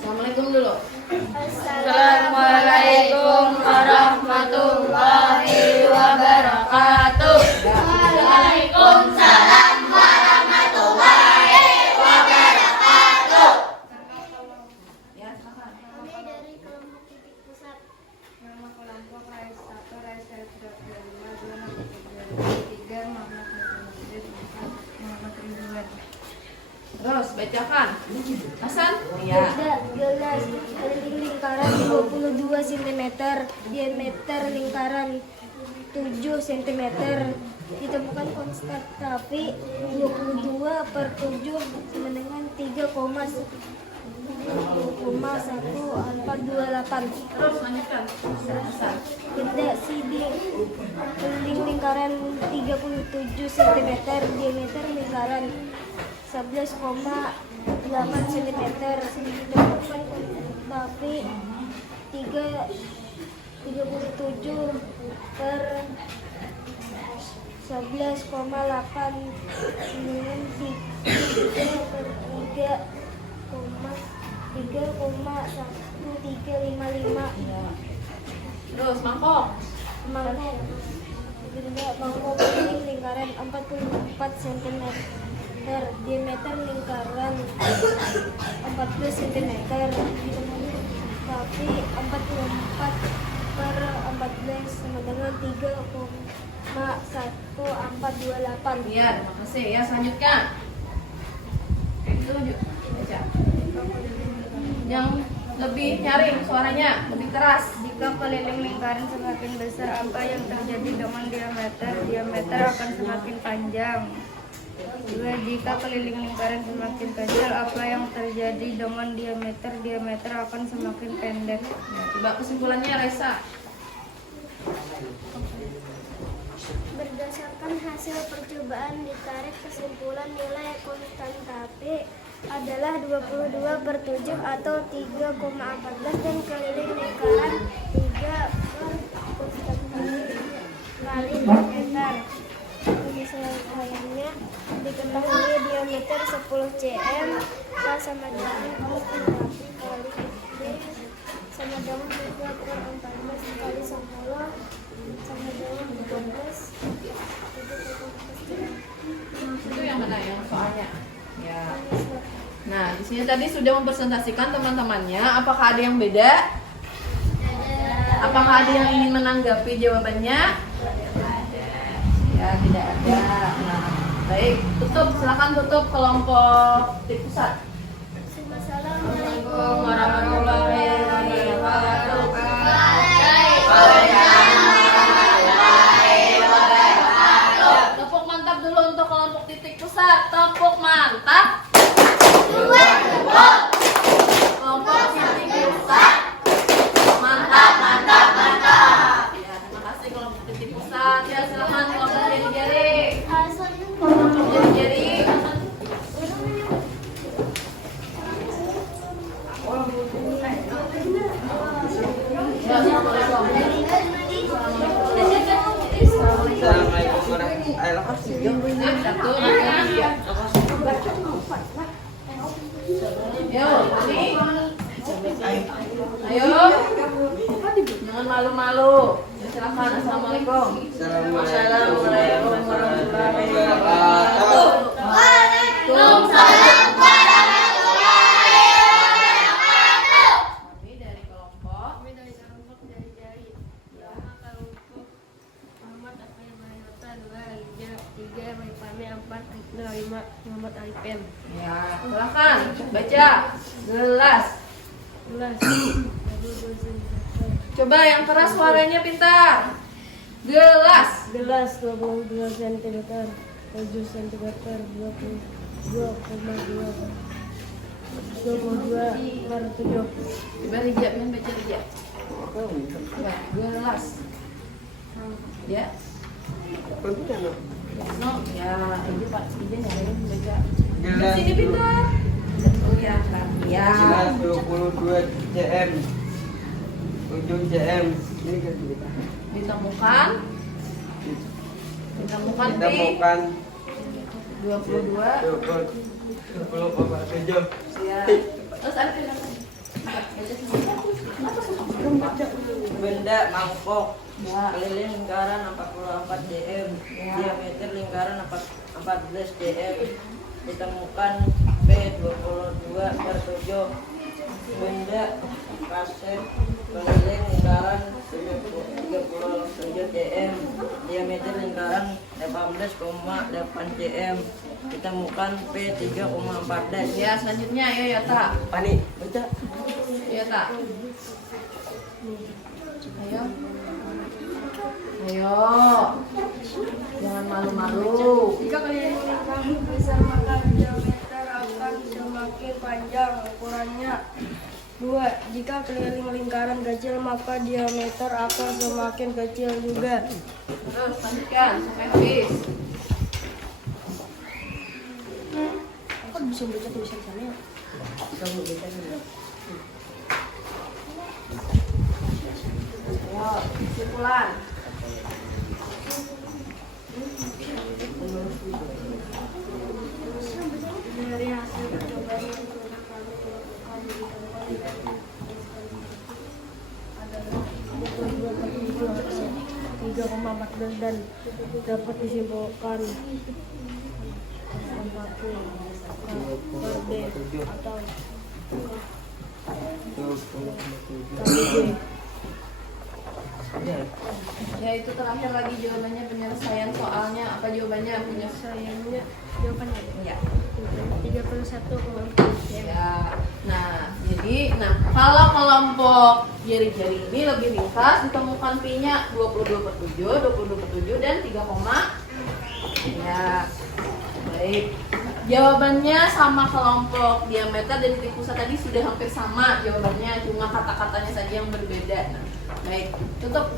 Assalamualaikum dulu. Assalamualaikum warahmatullahi wabarakatuh. Waalaikumsalam warahmatullahi wabarakatuh. Bacakan. Hasan? Iya. Beda gelas keliling lingkaran 22 cm, diameter lingkaran 7 cm. Ditemukan konstan tapi 22/7 sama dengan 3,1428. Terus lanjutkan. Hasan. Beda sidik keliling lingkaran 37 cm, diameter lingkaran 11,8 cm. Ditemukan tapi 37/11,8 dengan 3,1355. Terus mangkok. Mangkok benda mangkok keliling lingkaran 44 cm, diameter lingkaran 14 cm. Tapi 44/14 sama dengan 3,1428. Iya, terima kasih ya. Selanjutnya. Itu baca. Yang lebih nyaring suaranya, lebih keras. Jika keliling lingkaran semakin besar, apa yang terjadi dengan diameter? Diameter akan semakin panjang. Dua, jika keliling lingkaran semakin kecil, apa yang terjadi dengan diameter? Diameter akan semakin pendek. Ya, coba kesimpulannya Reza. Berdasarkan hasil percobaan ditarik kesimpulan nilai konstan tapi adalah 22/7 atau 3,14 dan keliling lingkaran 3 kali diameter. Penyelesaiannya diketahui diameter 10 cm K sama dengan konstan tapi kali D sama dengan 3/14 kali 10 sama dengan 12. Itu yang mana yang soalnya? Ya. Nah, di sini tadi sudah mempresentasikan teman-temannya. Apakah ada yang beda? Apakah ada yang ingin menanggapi jawabannya? Ya, tidak ada. Nah, baik, tutup. Silakan tutup kelompok di pusat. Assalamualaikum warahmatullahi wabarakatuh. Tepuk mantap dulu untuk kelompok titik pusat. Tepuk mantap. Kelompok titik pusat. Mantap, mantap, mantap. Ya, terima kasih kelompok titik pusat. Ya, silakan kelompok jari-jari. Kelompok jari-jari. Ya, assalamualaikum. Assalamualaikum warahmatullahi wabarakatuh. Satu, dua, tiga. Yo, ini. Ayo. Jangan malu-malu. Silakan. Assalamualaikum. Assalamualaikum warahmatullahi wabarakatuh. Waalaikumsalam warahmatullahi wabarakatuh. Kami dari kelompok. jari-jari. Kelompok Muhammad Afif Mayota 2 Hijab 3 Maipame 4 5 Muhammad Alipem. Ya, silakan baca. Gelas. Coba yang keras suaranya pintar. Gelas. Gelas 22 cm 7 cm 22,7. Coba Rijak, yang baca Rijak. Coba, gelas. Ya. No, ya, ini Pak, ini nyari baca. Gelas Sini pintar. Oh ya, ya. Gelas 22 cm. 7 cm. Ini kan kita. Ditemukan Ditemukan 22. 20,7. Ya. Terus ada pilihan. Benda mangkok Ya. keliling lingkaran 44 cm, Ya. diameter lingkaran 14 cm. Ditemukan P 22/7. Benda kaset keliling lingkaran 37 cm, diameter lingkaran 18,8 cm. ditemukan P 3,14. Ya, selanjutnya ayo Yata. Pani, baca. Yata. Ayo. Ayo. Jangan malu-malu. Jika keliling lingkaran besar maka diameter akan semakin panjang ukurannya. 2. Jika keliling lingkaran kecil maka diameter akan semakin kecil juga. Terus lanjutkan sampai habis. Kok bisa baca tulisan sana ya? Kamu baca dulu. Ayo, kesimpulan. Dari hasil percobaan yang telah kami lakukan di tempat adalah 3,14 dan dapat disimpulkan sempati per B atau kali B. Ya itu terakhir lagi jawabannya penyelesaian soalnya. Apa jawabannya? Sayangnya jawabannya Ya. 31,4. Ya. Nah, kalau kelompok jari-jari ini lebih ringkas, ditemukan P-nya 22/7, 22/7 dan 3, ya. Baik. Jawabannya sama kelompok diameter dan titik pusat tadi sudah hampir sama jawabannya, cuma kata-katanya saja yang berbeda. Nah, baik, tutup.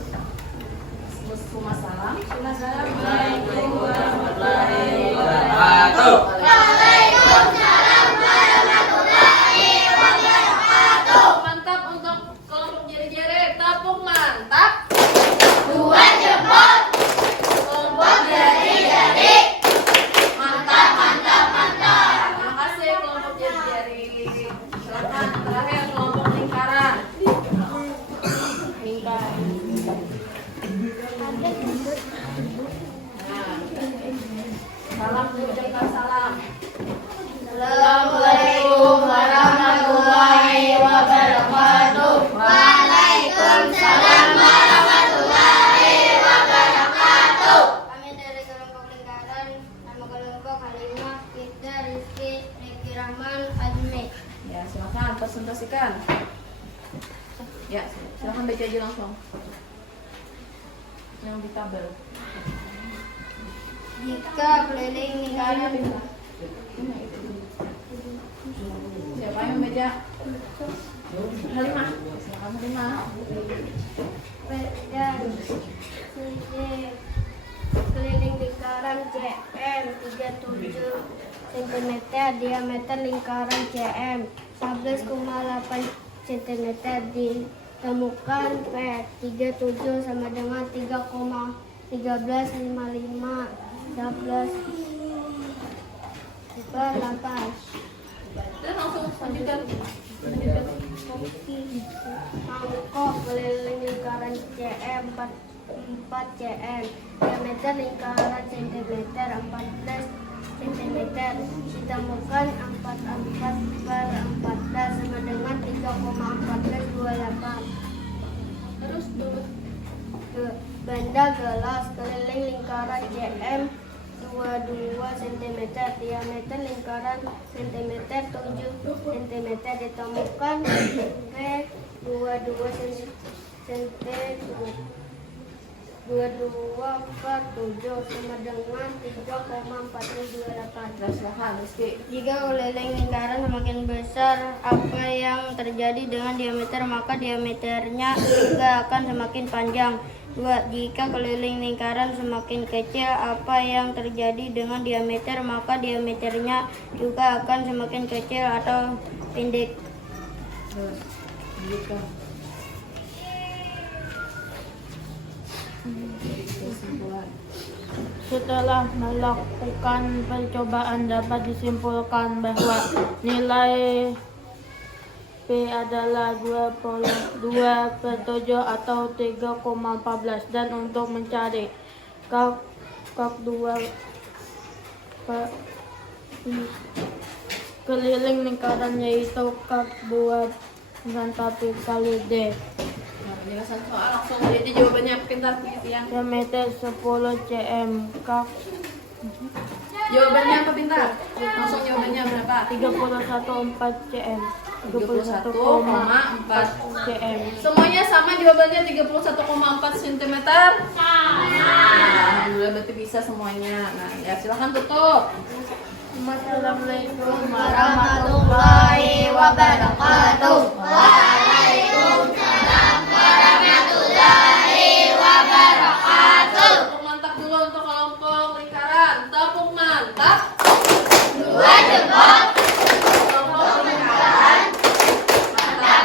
Semua salam. Assalamualaikum warahmatullahi wabarakatuh. Waalaikumsalam warahmatullahi wabarakatuh. Mantap untuk kelompok jari-jari, tepuk mantap. 2 jempol. Kelompok jari-jari. Mantap, mantap, mantap. Terima kasih kelompok jari-jari. Silakan terakhir kelompok lingkaran. Salam mengucapkan salam. Assalamualaikum warahmatullahi wabarakatuh. Waalaikumsalam warahmatullahi wabarakatuh. Kami dari kelompok lingkaran, nama kelompok Halimah, Kita, Rizky, Riki Rahman, Azmi. Ya, silakan presentasikan. Ya, silakan baca aja langsung. Yang di tabel. Jika keliling lingkaran Siapa yang baca? Halimah. Silakan Halimah. dan keliling lingkaran CM 37 cm, diameter lingkaran CM 11,8 cm, ditemukan P 37 sama dengan 3,1355 12 per 8. Dan langsung lanjutkan. Mangkok keliling lingkaran CM 4 cm, diameter lingkaran cm 14 cm, ditemukan 44 per 14 sama dengan 3,1428. Terus tulis. Benda gelas keliling lingkaran CM 22 cm, diameter lingkaran cm 7 cm, ditemukan P 22 per 7 sama dengan 3,428. Terus silakan Rizky. Jika keliling lingkaran semakin besar, apa yang terjadi dengan diameter, maka diameternya juga akan semakin panjang. 2. Jika keliling lingkaran semakin kecil, apa yang terjadi dengan diameter, maka diameternya juga akan semakin kecil atau pendek. Terus lanjutkan. Kesimpulan. Setelah melakukan percobaan dapat disimpulkan bahwa nilai P adalah 22/7 atau 3,14 dan untuk mencari kak 2 keliling lingkaran yaitu kak 2 tapi kali D. Nah, penjelasan soal langsung lihat aja jawabannya pintar yang Diameter 10 cm kak Jawabannya apa Pintar? Langsung jawabannya berapa? 31,4 cm. 31,4 cm. Semuanya sama jawabannya 31,4 cm. Alhamdulillah berarti bisa semuanya. Nah, ya silahkan tutup. Assalamualaikum warahmatullahi wabarakatuh. Tepuk mantap dulu untuk kelompok lingkaran. Tepuk mantap. Dua jempol. Kelompok lingkaran. Mantap.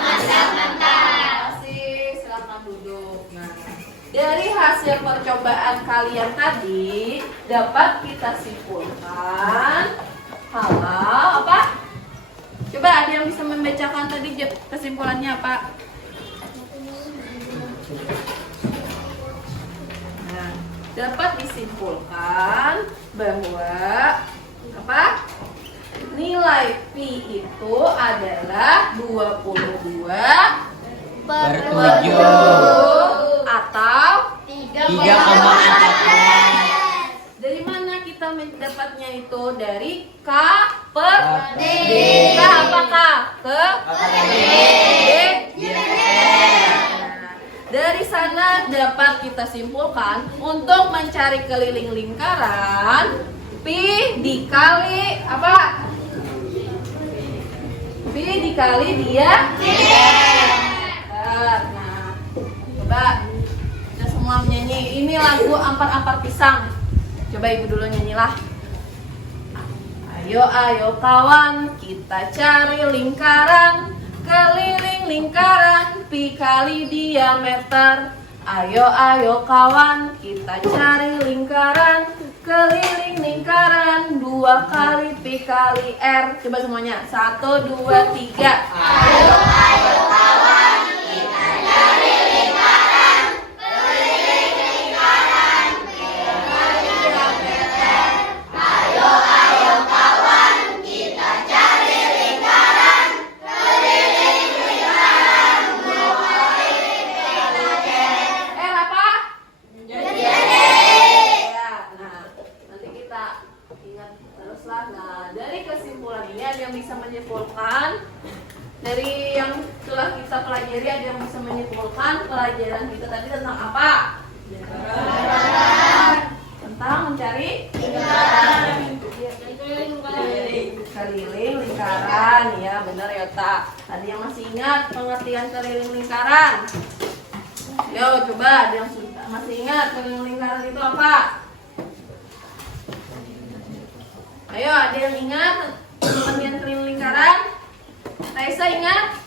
Silakan duduk. Nah, dari hasil percobaan kalian tadi dapat kita simpulkan kalau apa? Coba ada yang bisa membacakan tadi kesimpulannya apa? Nah, dapat disimpulkan bahwa apa? Nilai pi itu adalah 22 Per 7 atau 3,14. dari mana kita mendapatnya itu? Dari K per D. K apa K? Ke D. Nah, dari sana dapat kita simpulkan untuk mencari keliling lingkaran pi dikali apa? Pi dikali dia. Nah, coba kita semua menyanyi. Ini lagu Ampar-Ampar Pisang. Coba ibu dulu nyanyilah. Ayo ayo kawan, kita cari lingkaran, keliling lingkaran pi kali diameter. Ayo ayo kawan, kita cari lingkaran, keliling lingkaran 2 kali pi kali r. Coba semuanya. 1, 2, 3. Ayo ayo kawan, kita cari lingkaran, keliling lingkaran pi kali diameter. Ayo ayo kawan, kita cari lingkaran, keliling lingkaran 2 kali pi kali r apa? Jadi. Ya, nah nanti kita ingat teruslah. Nah, dari kesimpulan ini ada yang bisa menyimpulkan, dari yang telah kita pelajari ada yang bisa menyimpulkan pelajaran kita tadi tentang apa? Tentang mencari keliling lingkaran. Ya benar ya Tak. Ada yang masih ingat pengertian keliling lingkaran? Yo coba, ada yang masih ingat keliling lingkaran itu apa? Ayo, ada yang ingat pengertian keliling lingkaran? Raisa ingat?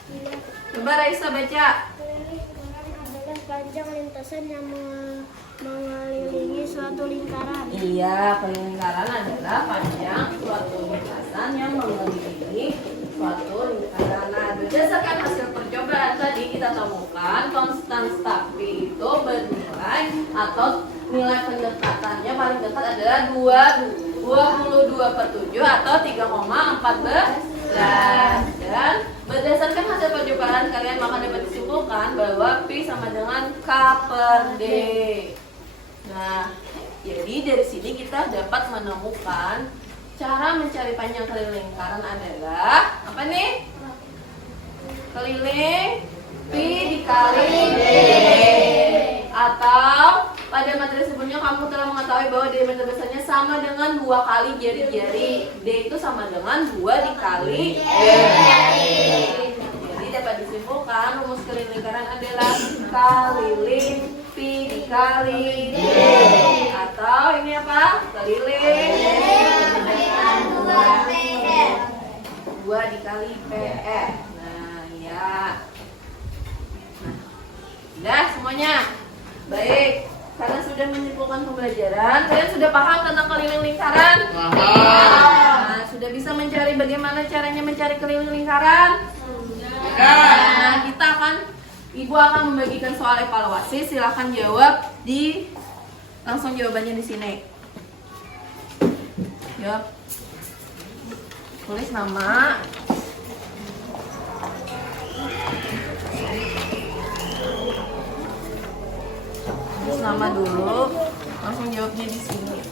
Coba Raisa baca. Keliling lingkaran adalah panjang lintasan yang mengelilingi suatu lingkaran. Iya, keliling lingkaran adalah panjang suatu lintasan yang mengelilingi suatu lingkaran. Nah, berdasarkan hasil percobaan tadi kita temukan konstan Pi itu bernilai atau nilai pendekatannya paling dekat adalah 22/7 atau 3,14. Dan berdasarkan hasil percobaan kalian maka dapat disimpulkan bahwa Pi sama dengan K per D. Nah, jadi dari sini kita dapat menemukan cara mencari panjang keliling lingkaran adalah apa nih? Keliling Pi dikali D. Atau pada materi sebelumnya kamu telah mengetahui bahwa diameter besarnya sama dengan 2 kali jari-jari. D itu sama dengan 2 dikali jari. Jadi dapat disimpulkan rumus keliling lingkaran adalah keliling Pi dikali D. Atau ini apa? Keliling 2 dikali PR. Nah, ya. Nah, udah semuanya. Baik, karena sudah menyimpulkan pembelajaran, kalian sudah paham tentang keliling lingkaran? Nah, sudah bisa mencari bagaimana caranya mencari keliling lingkaran? Nah, Ibu akan membagikan soal evaluasi. Silahkan jawab langsung jawabannya di sini. Jawab. Tulis nama. Tulis nama dulu. Langsung jawabnya di sini.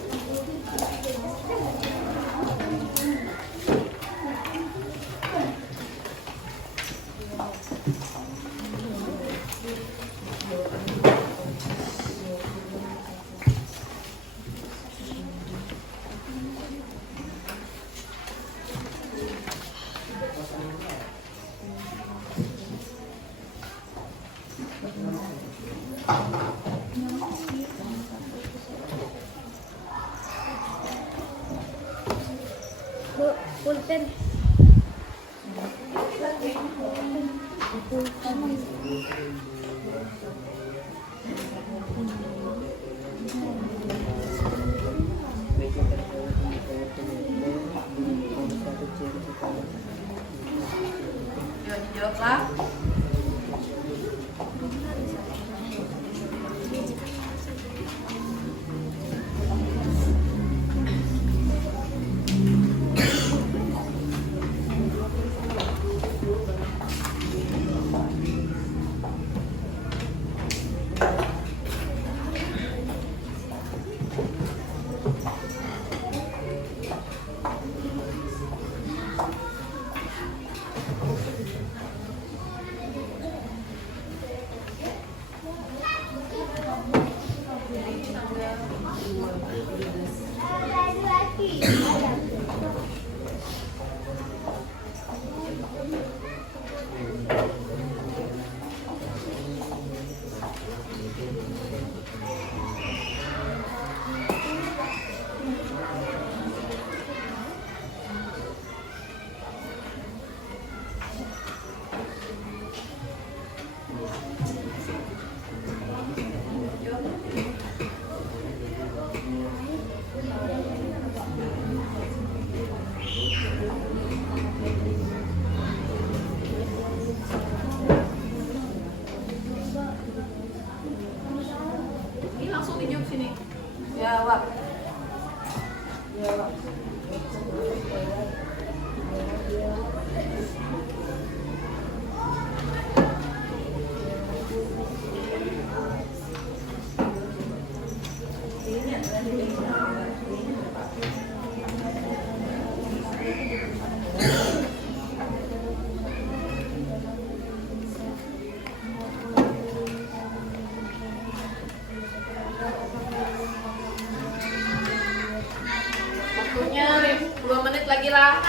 Bu, pulpen. Jawab lah. Ini langsung dijawab sini. Jawab. Jawab. Waktunya 2 menit lagi lah.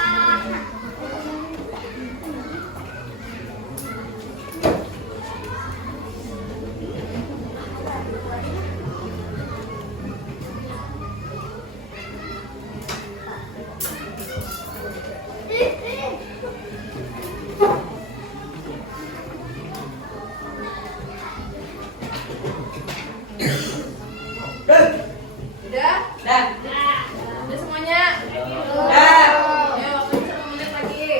Udah? Udah semuanya? Ya, waktunya 1 menit lagi.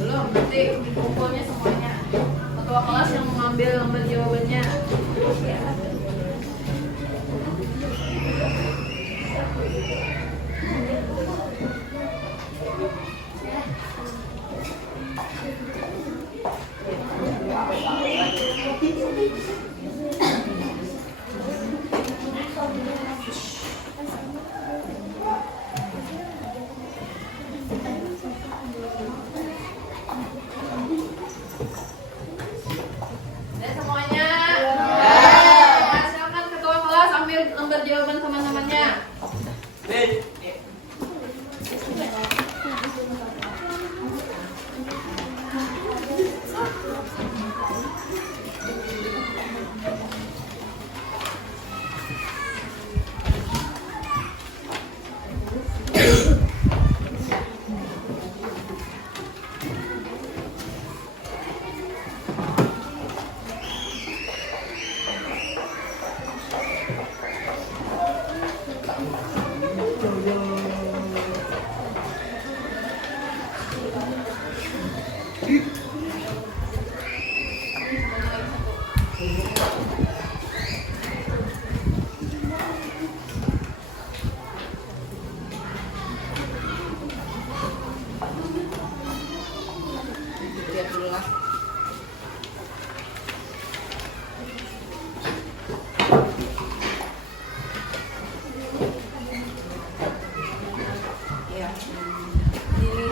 Belum, nanti kumpulnya semuanya. Ketua kelas yang mengambil lembar jawabannya. Udah semuanya? Nah, silakan ketua kelas ambil lembar jawaban teman-temannya.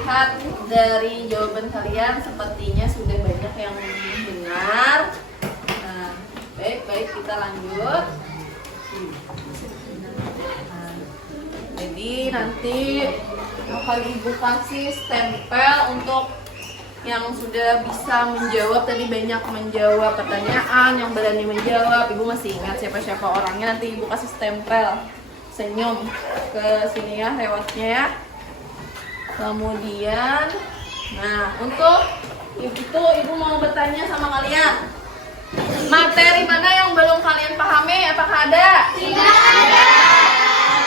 lihat dari jawaban kalian sepertinya sudah banyak yang benar. Nah, baik kita lanjut. Nah, jadi nanti akan ibu kasih stempel untuk yang sudah bisa menjawab, tadi banyak menjawab pertanyaan, yang berani menjawab. Ibu masih ingat siapa-siapa orangnya, nanti ibu kasih stempel senyum ke sini ya lewatnya ya. Kemudian, nah untuk itu ibu mau bertanya sama kalian, materi mana yang belum kalian pahami? Apakah ada? Tidak ada.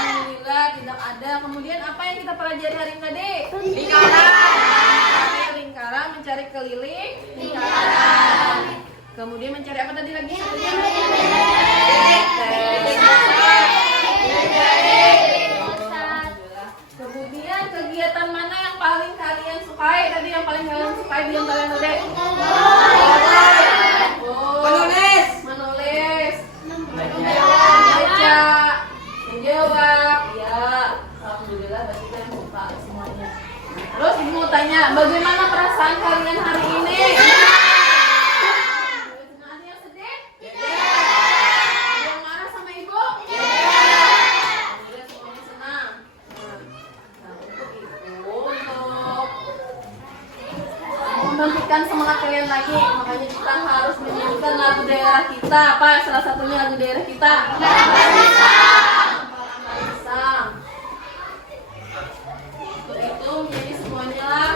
Alhamdulillah tidak ada. Kemudian apa yang kita pelajari hari ini tadi? Lingkaran. Lingkaran, mencari keliling lingkaran. Kemudian mencari apa tadi lagi? Kemudian kegiatan mana yang paling kalian sukai? Tadi yang paling kalian sukai bilang kalian tadi? Menulis, membaca, menjawab. Ya, alhamdulillah berarti kalian suka semuanya. Terus ibu mau tanya, bagaimana perasaan kalian hari ini? Ada yang sedih? Ada yang marah sama ibu? Alhamdulillah semuanya senang. Nah, untuk itu, untuk membangkitkan semangat kalian lagi, makanya kita harus menyanyikan lagu daerah kita. Apa salah satunya lagu daerah kita? Pisang. Untuk itu menjadi semuanya lah.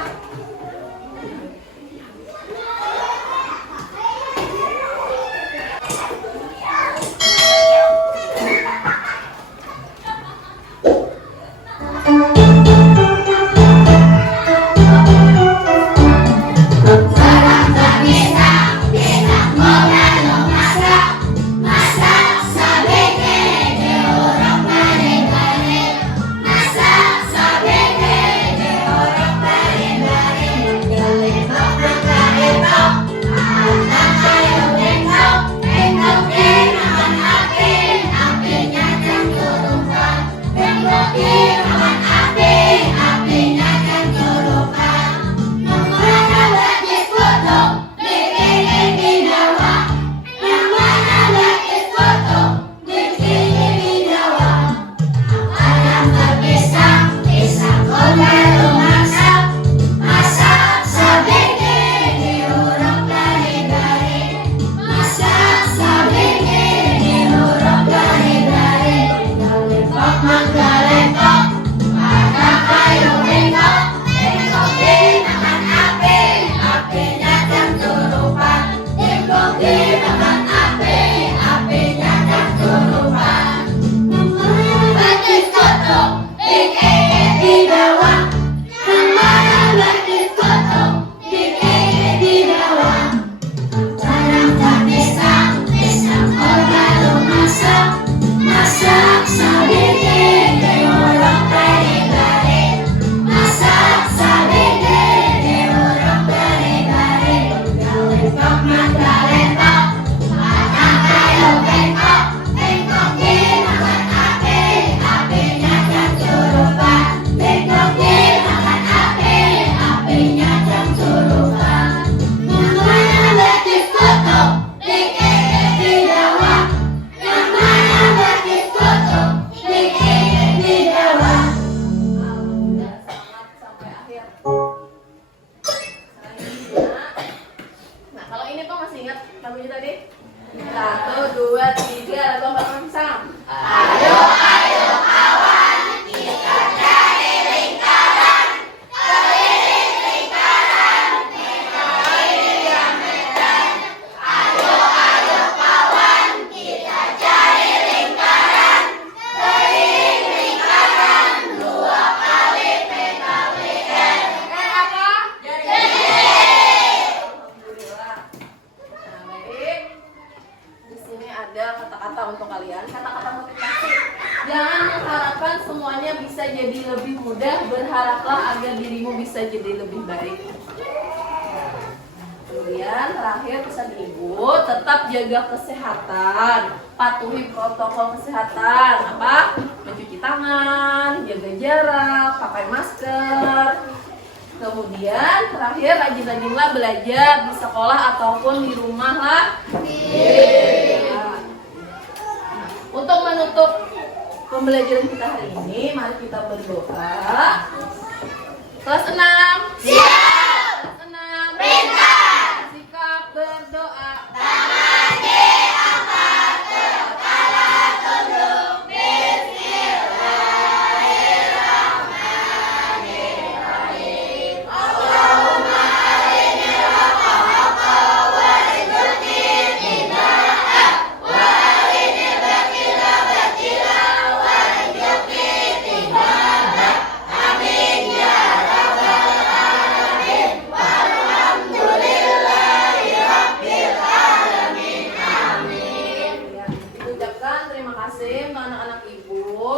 Berharaplah agar dirimu bisa jadi lebih baik. Kemudian terakhir pesan ibu, tetap jaga kesehatan, patuhi protokol kesehatan. Apa? Mencuci tangan, jaga jarak, pakai masker. Kemudian terakhir rajin-rajinlah belajar di sekolah ataupun di rumah lah. Untuk menutup pembelajaran kita hari ini, mari kita berdoa. Kelas 6. Siap. Kelas 6. Perintah. Sikap berdoa. Ucapkan terima kasih untuk anak-anak ibu.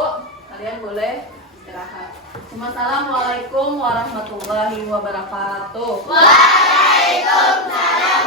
Kalian boleh istirahat. Assalamualaikum warahmatullahi wabarakatuh. Waalaikumsalam